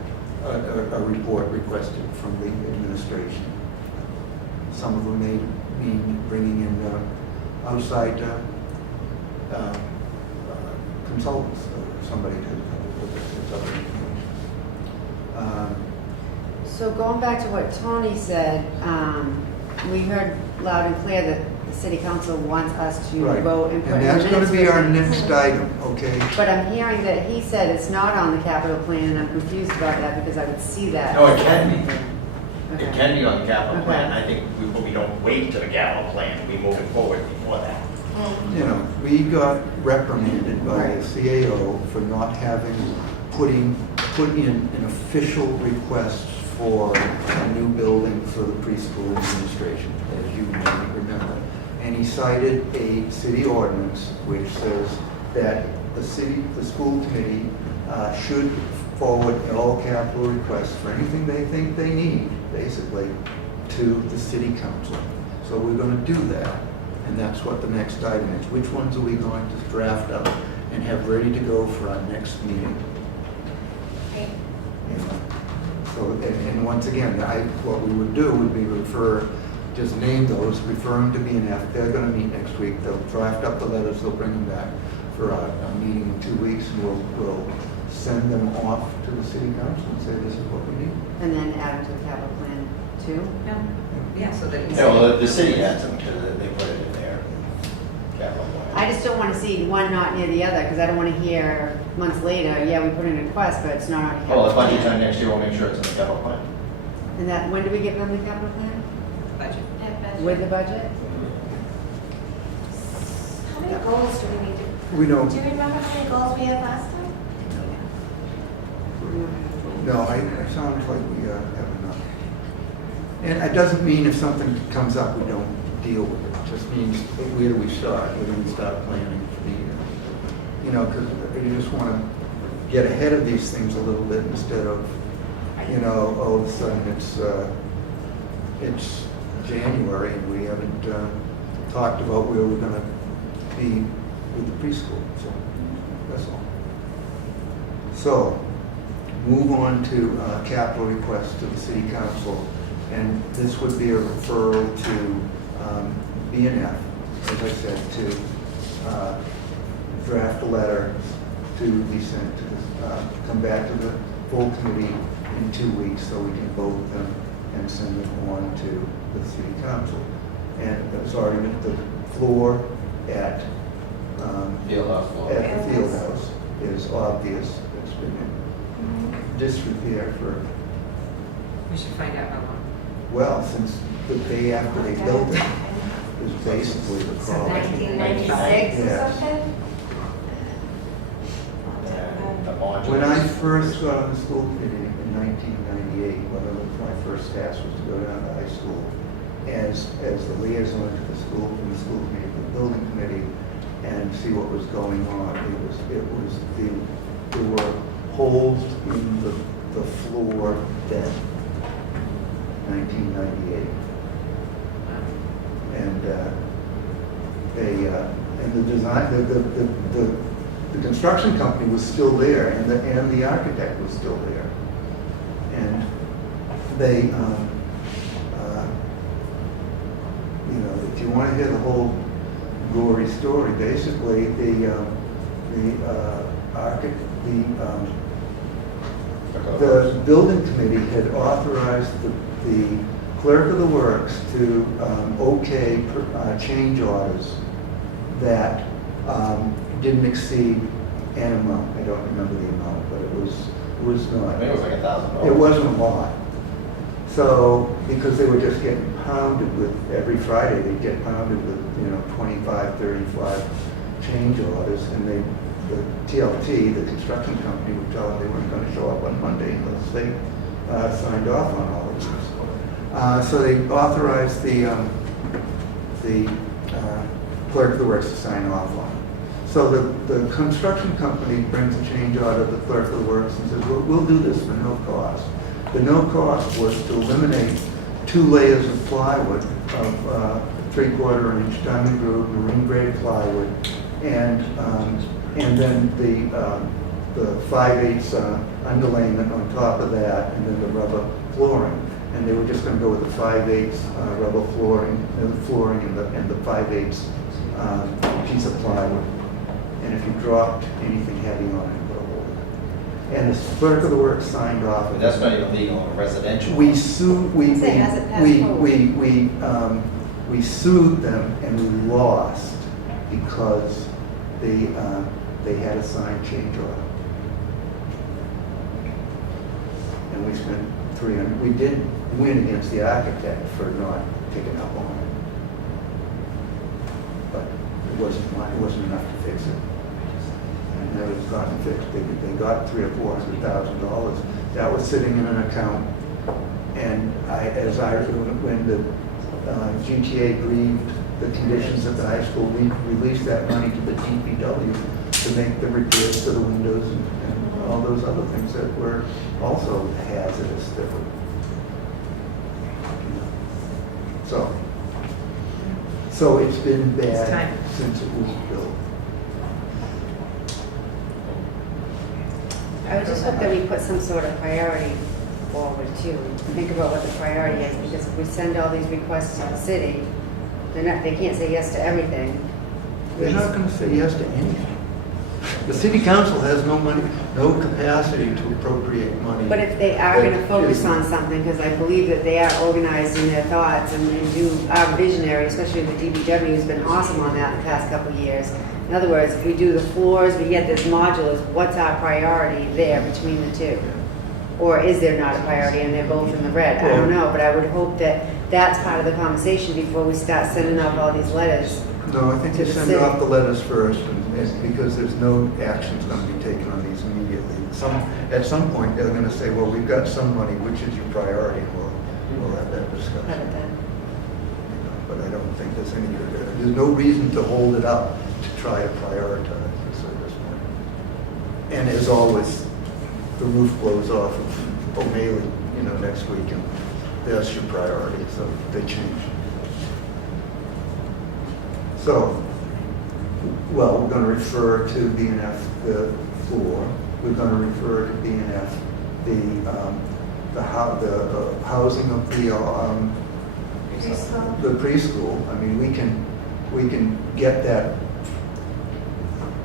a report requested from the administration. Some of them may mean bringing in outside consultants, or somebody to come up with other information. So going back to what Tony said, we heard loud and clear that the city council wants us to Right. vote and put in And the that's going minutes to be for our things. next item, okay? But I'm hearing that he said it's not on the capital plan, and I'm confused about that because I would see that. No, it can be. Okay. It can be on the capital Okay. plan. I think we don't wait to the capital plan, we move it forward before that. You know, we got reprimanded by Right. the CAO for not having put in an official request for a new building for the preschool administration, as you may remember. And he cited a city ordinance which says that the school committee should forward all capital requests for anything they think they need, basically, to the city council. So we're going to do that, and that's what the next item is. Which ones are we going to draft up and have ready to go for our next meeting? Okay. You know? So, and once again, what we would do would be just name those, refer them to B&F. They're going to meet next week. They'll draft up the letters, they'll bring them back for a meeting in 2 weeks, and we'll send them off to the city council and say, this is what we need. And then add them to the capital plan too? No, yeah, so that he's. No, well, the city has them, because they put it in their capital plan. I just don't want to see one not near the other, because I don't want to hear months later, yeah, we put in a request, but it's not on the capital Well, the budget plan. time next year, we'll make sure it's in the capital plan. And that, when do we give them the capital plan? Budget. With the budget? How many goals do we need to, We don't, do you remember how many goals we had last time? no, it sounds like we have enough. And it doesn't mean if something comes up, we don't deal with it. It just means, where do we start? Where do we start planning for the year? You know, because you just want to get ahead of these things a little bit instead of, you know, all of a sudden it's January and we haven't talked about where we're going to be with the preschool. So that's all. So move on to capital requests to the city council. And this would be a referral to B&F, as I said, to draft a letter to be sent to come back to the full committee in 2 weeks so we can vote them and send them on to the city council. And it's already at the floor at Fieldhouse floor. at the field house is obvious. It's been in disrepair for, We should find out how long. well, since the day after they built it, is basically the So problem. 1996 or Yeah. something? And the modulars. When I first got on the school committee in 1998, one of my first tasks was to go down to high school as the liaison to the school, from the school committee, to the building committee, and see what was going on. There were holes in the floor then, 1998. And the design, the construction company was still there, and the architect was still there. And they, you know, if you want to hear the whole gory story, basically the building committee had authorized the clerk of the works to okay change orders that didn't exceed an amount. I don't remember the amount, but it was I not. think it was like $1,000. It wasn't a lot. So, because they were just getting pounded with, every Friday, they'd get pounded with, 25, 35 change orders, and the TLT, the construction company, would tell them they weren't going to show up on Monday unless they signed off on all of this. So they authorized the clerk of the works to sign off on it. So the construction company brings a change order to the clerk of the works and says, we'll do this for no cost. The no cost was to eliminate 2 layers of plywood of 3/4 inch diamond groove marine grade plywood, and then the 5/8 underlayment on top of that, and then the rubber flooring. And they were just gonna go with the 5/8 rubber flooring and the 5/8 piece of plywood. And if you dropped anything heavy on it, put a hole in it. And the clerk of the works signed off. But that's not even legal in residential. We sued, Say, has it passed forward? we sued them and we lost because they had a sign change order. And we spent 300, we did win against the architect for not picking up on it. But it wasn't enough to fix it. And it was gotten fixed. They got $300,000 or $400,000. That was sitting in an account. And when the GTA grieved the conditions at the high school, we released that money to the DPW to make the repairs to the windows and all those other things that were also hazardous that were. So it's been It's bad time. since it was built. I would just hope that we put some sort of priority forward too. Think about what the priority is, because if we send all these requests to the city, they can't say yes to everything. They're not gonna say yes to anything. The city council has no money, no capacity to appropriate money. But if they are gonna focus on something, because I believe that they are organized in their thoughts and they are visionary, especially the DPW has been awesome on that the past couple of years. In other words, if we do the floors, we get this modulars, what's our priority there between the two? Or is there not a priority and they're both in the red? I don't know, but I would hope that that's part of the conversation before we start sending out all these letters. No, I think To you the send city. off the letters first, because there's no action's gonna be taken on these immediately. At some point, they're gonna say, well, we've got some money, which is your priority, and we'll have that discussion. How about that? But I don't think there's no reason to hold it up to try to prioritize this at this point. And as always, the roof blows off of O'Malley, next week, and that's your priority, so they change. So, well, we're gonna refer to B&F the floor, we're gonna refer to B&F the housing of the preschool. I mean, we can get that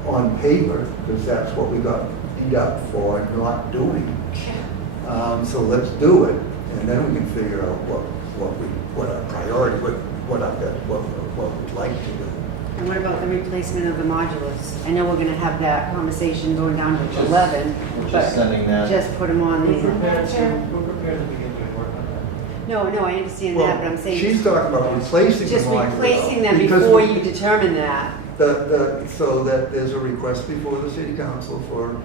on paper, because that's what we got beat up for not doing. So let's do it, and then we can figure out what our priority, what we'd like to do. And what about the replacement of the modulars? I know we're gonna have that conversation going down to 11, We're but just sending that. just put them on We're the. prepared to begin to work on that. No, I understand that, but I'm saying. She's talking about replacing the Just modulars. replacing them Because before you determine that. So that there's a request before the city council for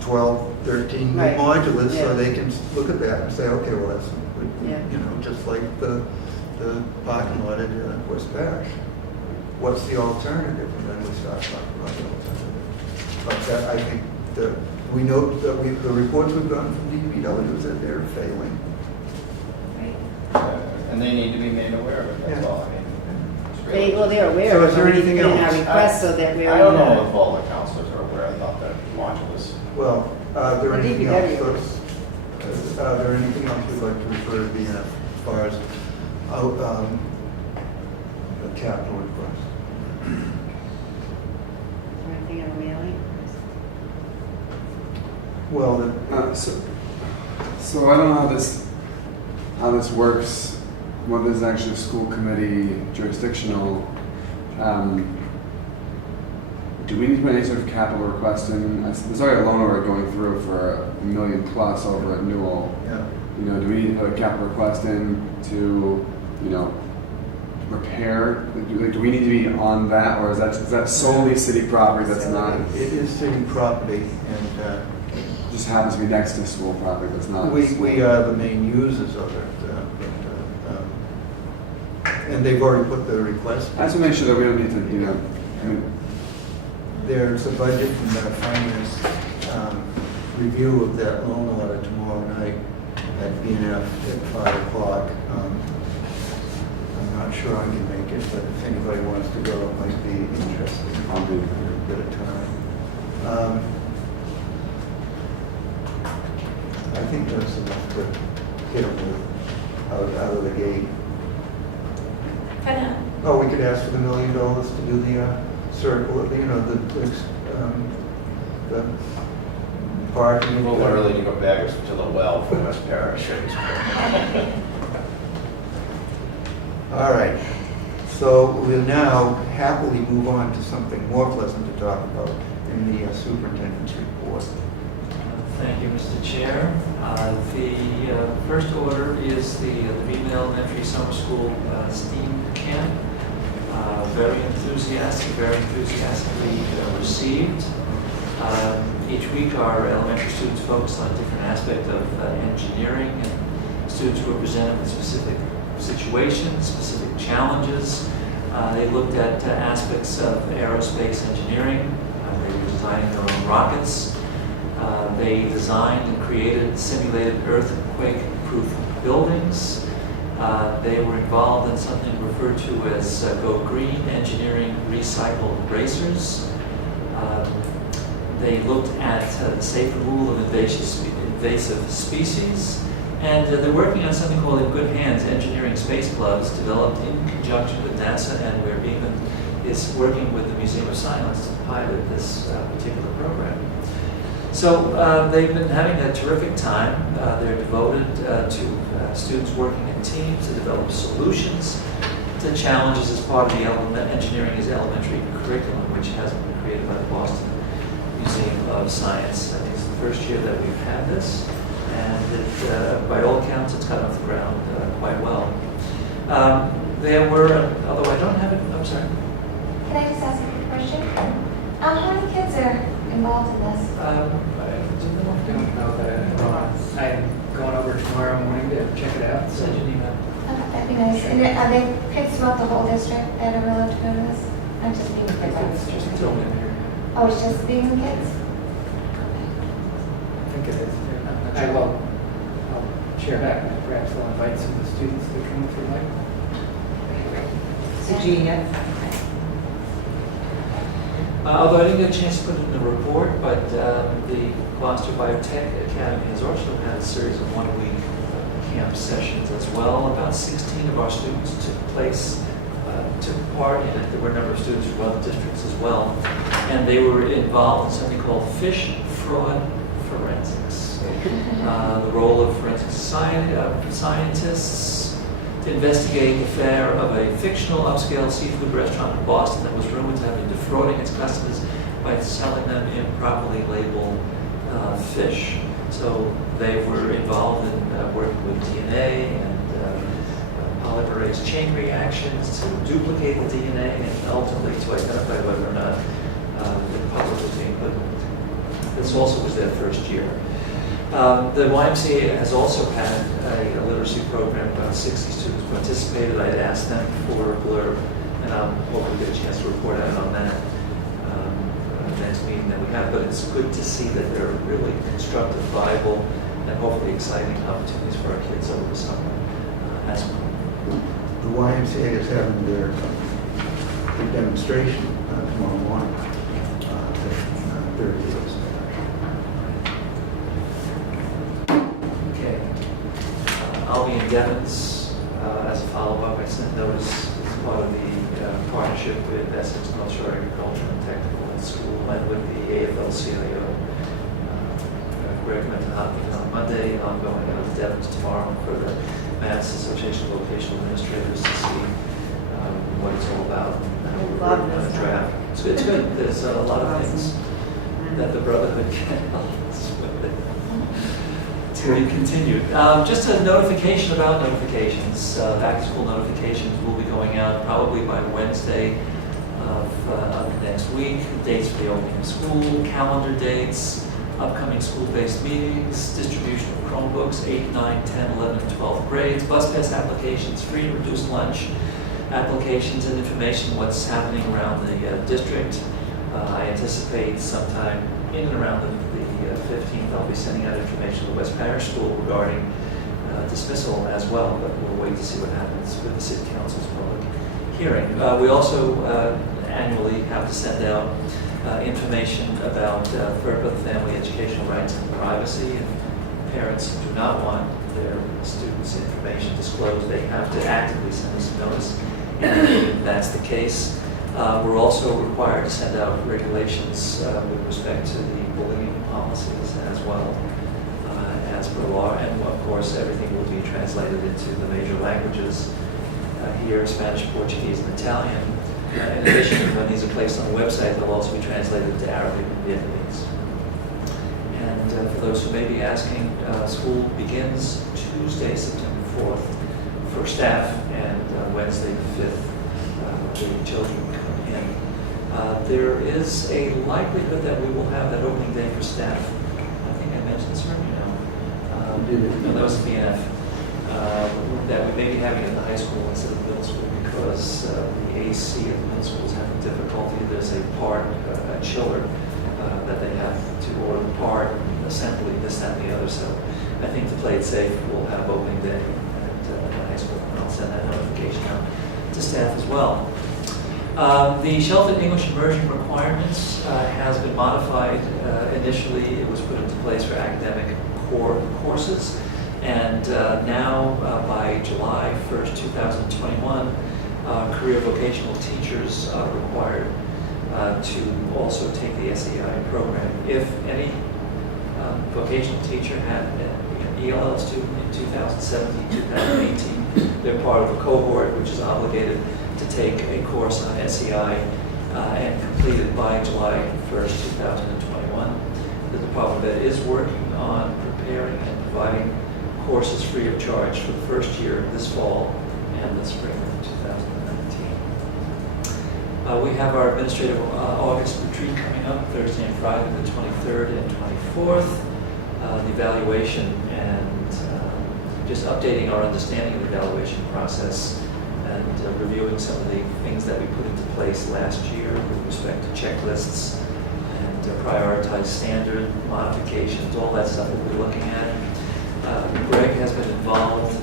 12, 13 new Right. modulars, Yeah. so they can look at that and say, okay, well, that's, Yeah. just like the parking lot at West Bash. What's the alternative? And then we start talking about the alternative. But that, I think that we know that the reports we've gotten from DPW is that they're failing. And they need to be made aware of it, that's Yeah. all, I mean. it's really- They're aware So of is it, there but we anything put in our else? request so that we're. I don't know if all the counselors are aware, I thought that modulus. Well, are there The anything DPW. else? Are there anything else you'd like to refer to BNF as far as the capital request? Anything on the mailing? Well, So I don't know how this works, whether it's actually a school committee jurisdictional. Do we need to put any sort of capital request in? There's already a loan order going through for $1 million plus over at Newell. yeah. Do we need to put a capital request in to, repair? Do we need to be on that, or is that solely city property that's not, It is city property, and just happens to be next to school property that's not? we are the main users of it. And they've already put the request. I just want to make sure that we don't need to, There's a budget from the finance review of that loan order tomorrow night at BNF at 5 o'clock. I'm not sure I can make it, but if anybody wants to go, it might be interesting. I'll be A bit of time. think that's enough to hit them with out of the gate. For now. Oh, we could ask for the $1 million to do the circle, you know, the parking. A little early to go back to the well for West Parish. All right, so we'll now happily move on to something more pleasant to talk about in the superintendent's report. Thank you, Mr. Chair. The first order is the Beaman Elementary Summer School STEAM Camp. Very enthusiastically received. Each week, our elementary students focus on a different aspect of engineering, and students were presented with specific situations, specific challenges. They looked at aspects of aerospace engineering. They were designing their own rockets. They designed and created simulated earthquake-proof buildings. They were involved in something referred to as Go Green Engineering Recycled Racers. They looked at the safe removal of invasive species. And they're working on something called In Good Hands Engineering Space Clubs, developed in conjunction with NASA, and where Beaman is working with the Museum of Science to pilot this particular program. So they've been having a terrific time. They're devoted to students working in teams to develop solutions to challenges as part of the engineering is elementary curriculum, which has been created by the Boston Museum of Science. I think it's the first year that we've had this, and it, by all accounts, it's got off the ground quite well. There were, although I don't have it, I'm sorry. Can I just ask a quick question? How many kids are involved in this? I didn't know if you I'm going over tomorrow morning to check it out. sent you an email. That'd be nice. And are they kids throughout the whole district that are allowed to go to this? I'm just being quick. It's just until in here. Oh, it's just being the kids? I think it is. I will. I'll share back. Perhaps I'll invite some of the students to come if you like. So Jean, yeah? Although I didn't get a chance to put it in the report, but the Gloucester Biotech Academy has also had a series of one-week camp sessions as well. About 16 of our students took part in it. There were a number of students from other districts as well. And they were involved in something called fish fraud forensics. The role of forensic scientists to investigate the fare of a fictional upscale seafood restaurant in Boston that was rumored to have been defrauding its customers by selling them improperly labeled fish. So they were involved in working with DNA and polymerase chain reactions to duplicate the DNA and ultimately to identify whether or not the public was being hoodwinked. This also was their first year. The YMCA has also had a literacy program. About 60 students participated. I had asked them for a blurb, and I'm hoping to get a chance to report out on that next meeting that we have. But it's good to see that there are really constructive, viable, and hopefully exciting opportunities for our kids over the summer as well. The YMCA is having their demonstration tomorrow morning. Okay. I'll be in Devens as a follow-up. I sent notice as part of the partnership with Essex North Shore Agricultural and Technical School and with the AFL-CIO. Greg Menton-Hopkins on Monday, and I'm going out to Devens tomorrow for the Mass Association of Vocational Administrators to see what it's all about. And we're Love working on a this. draft. So it's good. There's a lot of things that the Brotherhood can help us with. To be continued. Just a notification about notifications. Back to school notifications will be going out probably by Wednesday of next week. Dates for the opening of school, calendar dates, upcoming school-based meetings, distribution of Chromebooks, 8, 9, 10, 11, and 12th grades, bus pass applications, free and reduced lunch applications, and information what's happening around the district. I anticipate sometime in and around the 15th, I'll be sending out information to the West Parish School regarding dismissal as well, but we'll wait to see what happens with the City Council's public hearing. We also annually have to send out information about FERPA, Family Educational Rights and Privacy, and parents do not want their students' information disclosed, they have to actively send us a notice. If that's the case, we're also required to send out regulations with respect to the bullying policies as well, as per law. And of course, everything will be translated into the major languages here, Spanish, Portuguese, and Italian. In addition, when these are placed on the website, they'll also be translated to Arabic and Vietnamese. And for those who may be asking, school begins Tuesday, September 4th for staff, and Wednesday, 5th, the children come in. There is a likelihood that we will have that opening day for staff. I think I mentioned this earlier now. No, that was BNF. That we may be having it in the high school instead of the middle school because the AC at the middle school is having difficulty. There's a part, a chiller, that they have to order the part, assembly, this, that, and the other. So I think to play it safe, we'll have opening day at the high school, and I'll send that notification out to staff as well. The Shelton English immersion requirements has been modified. Initially, it was put into place for academic core courses, and now by July 1st, 2021, career vocational teachers are required to also take the SEI program. If any vocational teacher had an ELL student in 2017, 2018, they're part of a cohort which is obligated to take a course on SEI and complete it by July 1st, 2021. The Department of Ed is working on preparing and providing courses free of charge for the first year this fall and the spring of 2019. We have our administrative August retreat coming up Thursday and Friday, the 23rd and 24th. The evaluation and just updating our understanding of the evaluation process and reviewing some of the things that we put into place last year with respect to checklists and prioritize standard modifications, all that stuff that we're looking at. Greg has been involved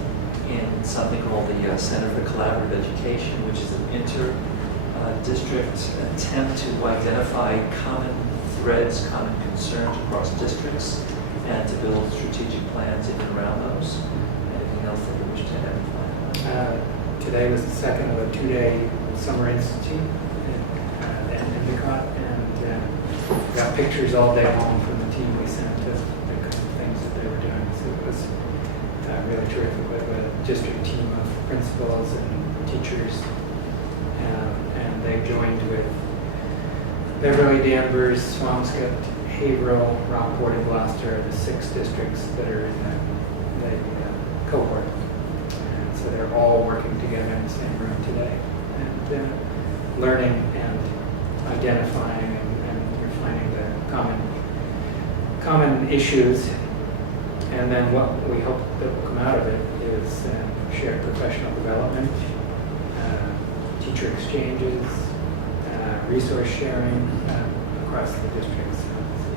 in something called the Center for Collaborative Education, which is an inter-district attempt to identify common threads, common concerns across districts, and to build strategic plans in and around those. Anything else that you wish to add? Today was the second of a 2-day summer institute at Endicott, and got pictures all day long from the team we sent of the kind of things that they were doing. So it was really terrific with a district team of principals and teachers, and they joined with Beverly, Danvers, Swampscott, Haverhill, Rockport, and Gloucester, the 6 districts that are in the cohort. And so they're all working together in the same room today, and learning and identifying and refining the common issues. And then what we hope that will come out of it is shared professional development, teacher exchanges, resource sharing across the districts.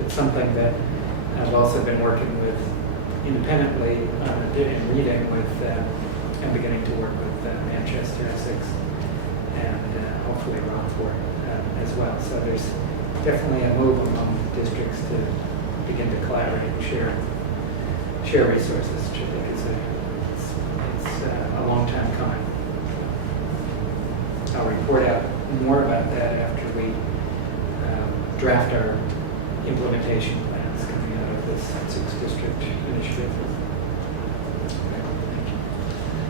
It's something that I've also been working with independently in reading with, and beginning to work with Manchester, Essex, and hopefully Rockport as well. So there's definitely a move among districts to begin to collaborate and share resources, which I think is a long time coming. I'll report out more about that after we draft our implementation plans coming out of this 6-district initiative.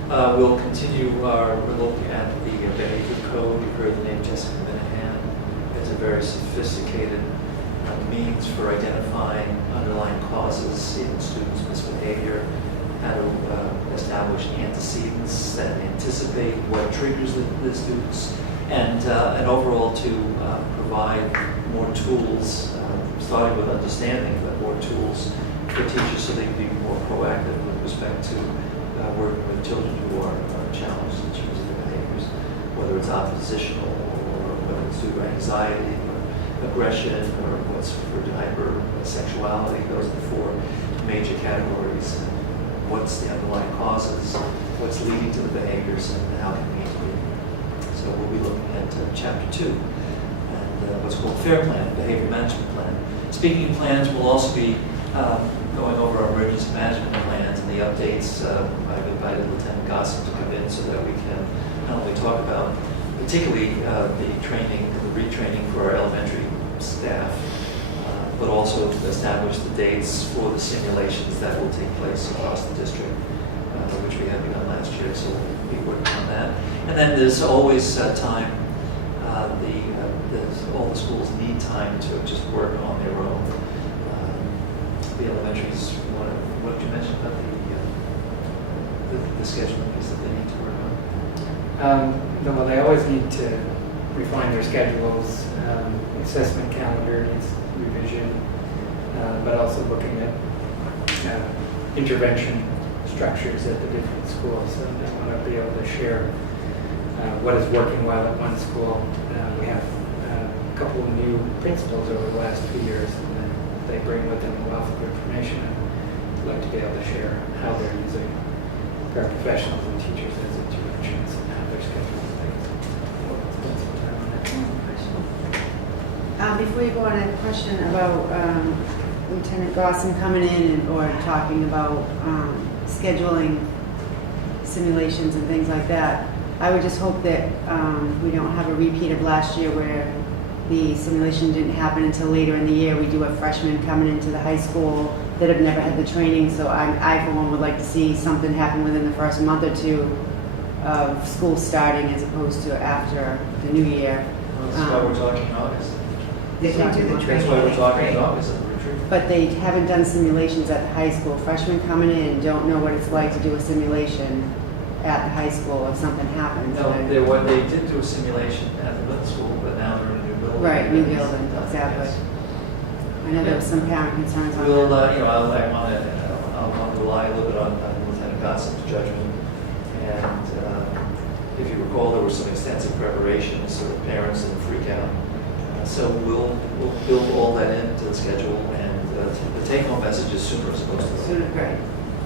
We'll continue our look at the behavior code. You've heard the name Jessica Minahan. It's a very sophisticated means for identifying underlying causes in students' misbehavior, how to establish antecedents that anticipate what triggers the students, and overall to provide more tools, starting with understanding, but more tools for teachers so they can be more proactive with respect to working with children who are challenged in terms of their behaviors, whether it's oppositional or whether it's due to anxiety or aggression or what's for hypersexuality. Those are the 4 major categories. What's the underlying causes, what's leading to the behaviors, and how can we intervene. So we'll be looking at chapter 2 and what's called FAIR Plan, Behavior Management Plan. Speaking of plans, we'll also be going over our emergency management plans and the updates. I've invited Lieutenant Gossett to come in so that we can not only talk about particularly the training, the retraining for our elementary staff, but also to establish the dates for the simulations that will take place across the district, which we had begun last year, so we'll be working on that. And then there's always time, all the schools need time to just work on their own. The elementaries, what did you mention about the scheduling piece that they need to work on? Well, they always need to refine their schedules. Assessment calendar needs revision, but also looking at intervention structures at the different schools. So they want to be able to share what is working well at one school. We have a couple of new principals over the last 2 years, and they bring with them a wealth of information. I'd like to be able to share how they're using paraprofessionals and teachers as interventions and how they're scheduling things. Spend some time on that. Before you go on, I have a question about Lieutenant Gossen coming in or talking about scheduling simulations and things like that. I would just hope that we don't have a repeat of last year where the simulation didn't happen until later in the year. We do have freshmen coming into the high school that have never had the training, so I for one would like to see something happen within the first month or two of school starting as opposed to after the new year. Well, that's why we're talking August. They can do the That's training. why we're talking right? August at the retreat. But they haven't done simulations at the high school. Freshmen coming in don't know what it's like to do a simulation at the high school if something happens. No, they did do a simulation at the middle school, but now they're in a new building. Right, new building, exactly. Yes. I know there was some parent concerns on We'll, that. I'll rely a little bit on Lieutenant Gossen's judgment. And if you recall, there was some extensive preparation, so the parents didn't freak out. So we'll build all that into the schedule, and the take-home message is sooner as opposed to Sooner, great.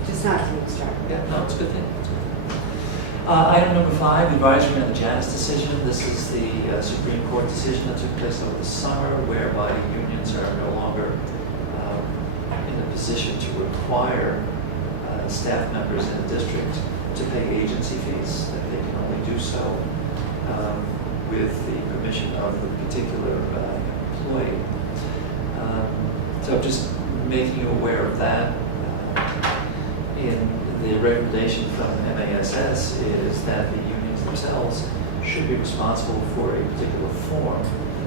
Just not too extra. Yeah, no, it's a good thing. It's a good thing. Item number 5, advisory on the Janus decision. This is the Supreme Court decision that took place over the summer, whereby unions are no longer in a position to require staff members in the district to pay agency fees, that they can only do so with the permission of the particular employee. So just making you aware of that. In the recommendation from MASS is that the unions themselves should be responsible for a particular form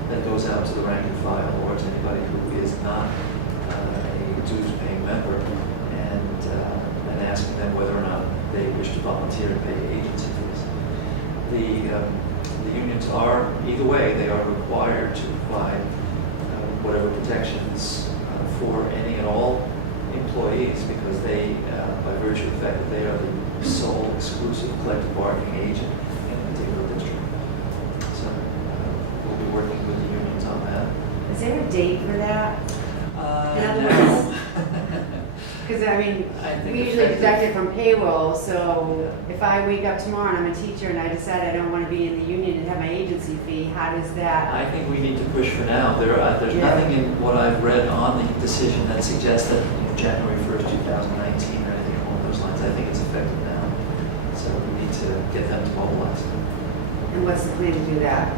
that goes out to the rank and file or to anybody who is not a dues-paying member, and asking them whether or not they wish to volunteer to pay agency fees. The unions are, either way, they are required to provide whatever protections for any and all employees, because they, by virtue of the fact that they are the sole exclusive collective bargaining agent in a particular district. So we'll be working with the unions on that. Is there a date for that? In other No. Because, I mean, I think we usually effective- deduct it from payroll, so if I wake up tomorrow and I'm a teacher and I decide I don't want to be in the union and have my agency fee, how does that? I think we need to push for now. There's Yeah. nothing in what I've read on the decision that suggests that January 1st, 2019 or anything along those lines. I think it's effective now. So we need to get them to mobilize. And what's the plan to do that?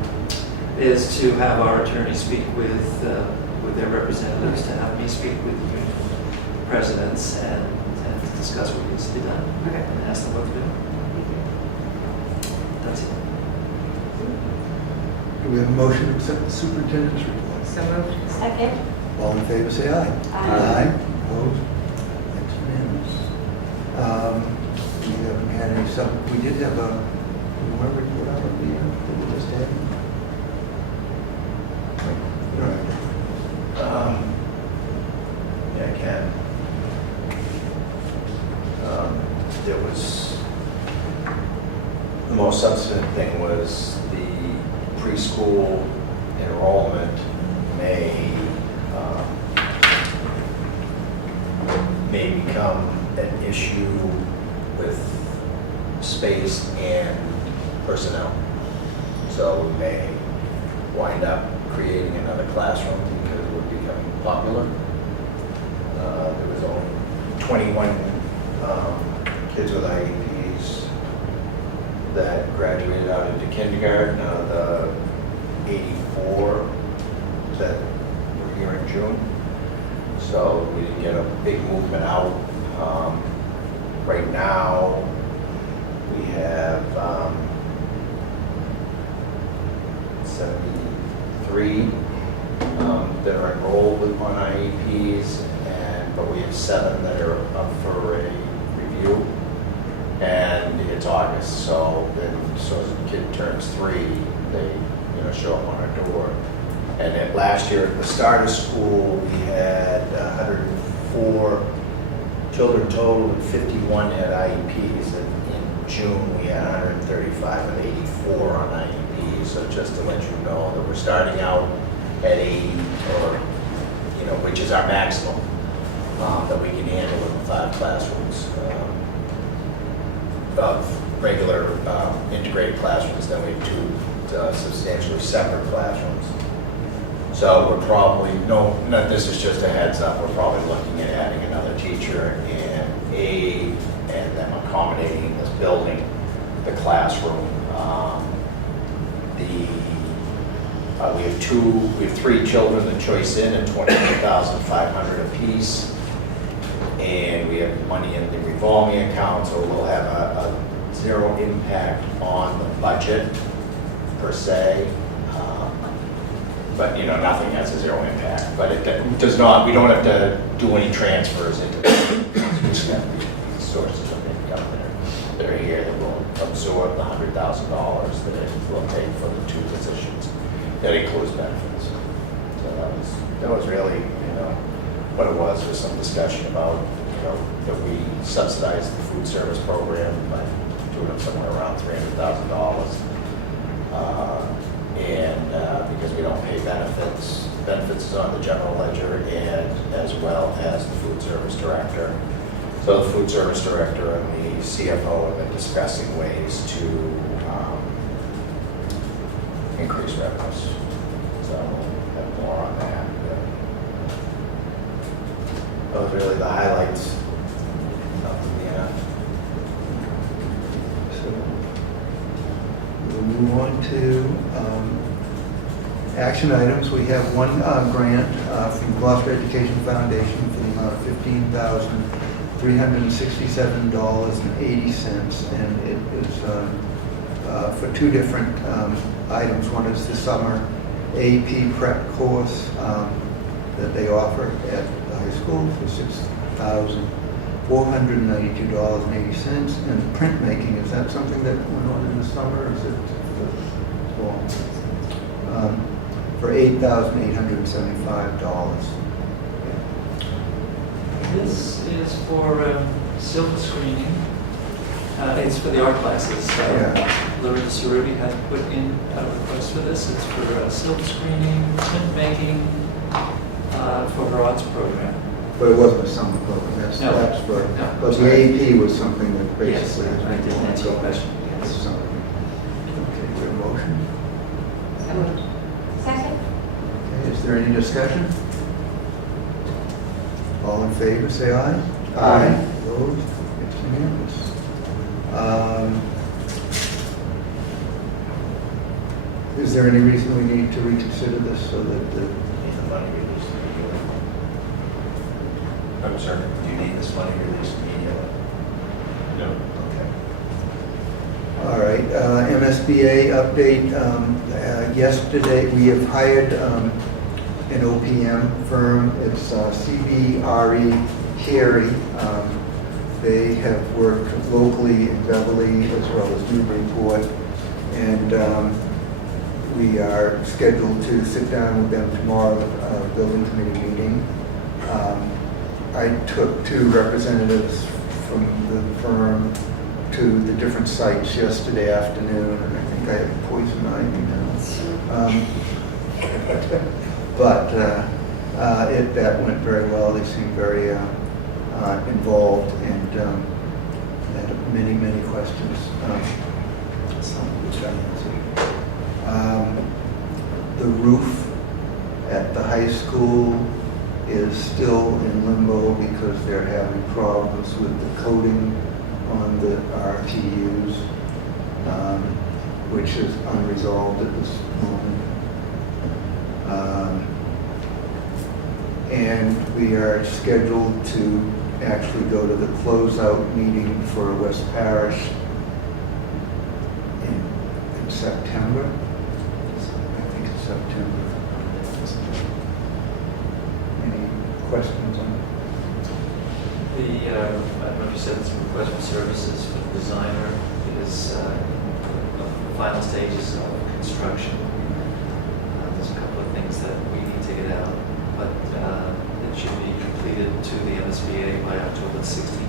Is to have our attorney speak with their representatives, to have me speak with the union presidents and to discuss what needs to be done. Okay. And ask them what to do. That's it. Do we have a motion to accept the superintendent's report? So moved. Second? All in favor, say aye. Aye. Opposed? That's unanimous. We haven't had any, we did have a, where we put out of the, that we just had? Right. Yeah, I can. There was, the most substantive thing was the preschool enrollment may become an issue with space and personnel. So we may wind up creating another classroom because we're becoming popular. There was only 21 kids with IEPs that graduated out into kindergarten out of the 84 that were here in June. So we didn't get a big movement out. Right now, we have 73 that are enrolled on IEPs, but we have 7 that are up for a review. And it's August, so as a kid turns 3, they show up on our door. And then last year at the start of school, we had 104 children total, and 51 had IEPs. And in June, we had 135 and 84 on IEPs. So just to let you know that we're starting out at 80, or which is our maximum that we can handle in 5 classrooms of regular integrated classrooms. Then we have 2 substantially separate classrooms. So we're probably, this is just a heads up, we're probably looking at adding another teacher and them accommodating this building, the classroom. We have 3 children that choice in at $21,500 apiece. And we have money in the revolving account, so we'll have a 0 impact on the budget per se. But nothing has a 0 impact. But it does not. We don't have to do any transfers into the sources of income that are here that will absorb the $100,000 that it will take for the 2 positions. That includes benefits. So that was really what it was some discussion about that we subsidize the food service program by doing it somewhere around $300,000. Because we don't pay benefits is on the general ledger, and as well as the food service director. So the food service director and the CFO have been discussing ways to increase revenues. So we'll have more on that. Those are really the highlights. So we'll move on to action items. We have one grant from Gloucester Education Foundation for the amount of $15,367.80, and it is for 2 different items. One is the summer AP prep course that they offer at the high school for $6,492.80, and printmaking. Is that something that went on in the summer, or is it for the fall? For $8,875. This is for silver screening. It's for the art classes. Loretta Cerruti has put in a request for this. It's for silver screening, printmaking, for her arts program. But it wasn't a summer program. That's for. No. But the AP was something that Yes, basically. I did answer your question. It's Yes. something. Okay, we have a motion. Second? Okay, is there any discussion? All in favor, say aye. Aye. Opposed? It's unanimous. Is there any reason we need to reconsider this so that the, Need the money released immediately. I'm sorry, do you need this money released immediately? No. Okay. all right, MSBA update. Yesterday, we have hired an OPM firm. It's CBRE Carey. They have worked locally in Beverly as well as Newburyport, and we are scheduled to sit down with them tomorrow at a building committee meeting. I took 2 representatives from the firm to the different sites yesterday afternoon, and I think I have poison ivy now. But that went very well. They seemed very involved and had many questions. Some of which I answered. The roof at the high school is still in limbo because they're having problems with the coating on the RTUs, which is unresolved at this moment. And we are scheduled to actually go to the closeout meeting for West Parish in September. I think it's September. Any questions on The, I don't know if you said it's a request for services for the designer. It is in the final stages of construction. There's a couple of things that we need to get out, but it should be completed to the MSBA by October 16th.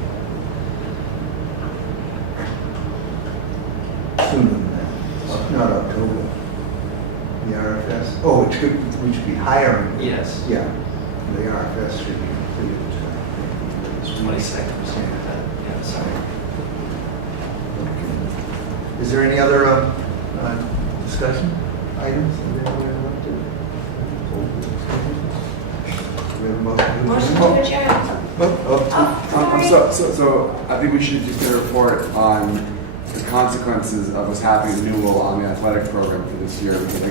sooner than that? Not October. The RFS? Oh, it should, we should be hiring. Yes. Yeah, the RFS should be completed. It's 22nd or something like that. Yeah, sorry. Is there any other discussion items? that we would like to- We have a motion. Motion to adjourn. So I think we should just get a report on the consequences of what's happening in Newell on the athletic program for this year, because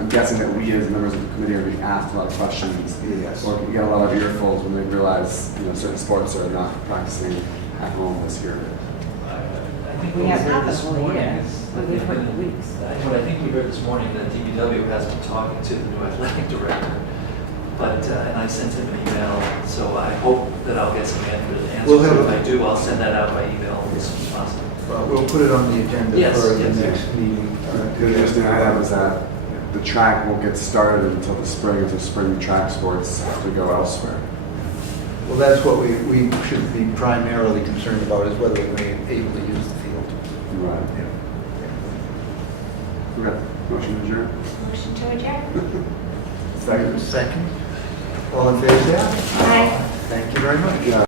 I'm guessing that we as members of the committee are being asked a lot of questions. Yes. Or we get a lot of earfuls when they realize, certain sports are not practicing at home this year. I think We what we have heard not this the whole morning year. is. We've heard for weeks. What I think we heard this morning, that DPW has been talking to the new athletic director. But, and I sent him an email, so I hope that I'll get some answers. We'll have If a- I do, I'll send that out by email as soon as possible. We'll put it on the agenda Yes, for the yes. next meeting. The interesting I have is that the track won't get started until the spring, until spring track sports have to go elsewhere. Well, that's what we should be primarily concerned about, is whether we're able to use the field. Right. Yeah. Okay, motion to adjourn? Motion to adjourn. Second. All in favor, say aye. Aye. Thank you very much. Yeah.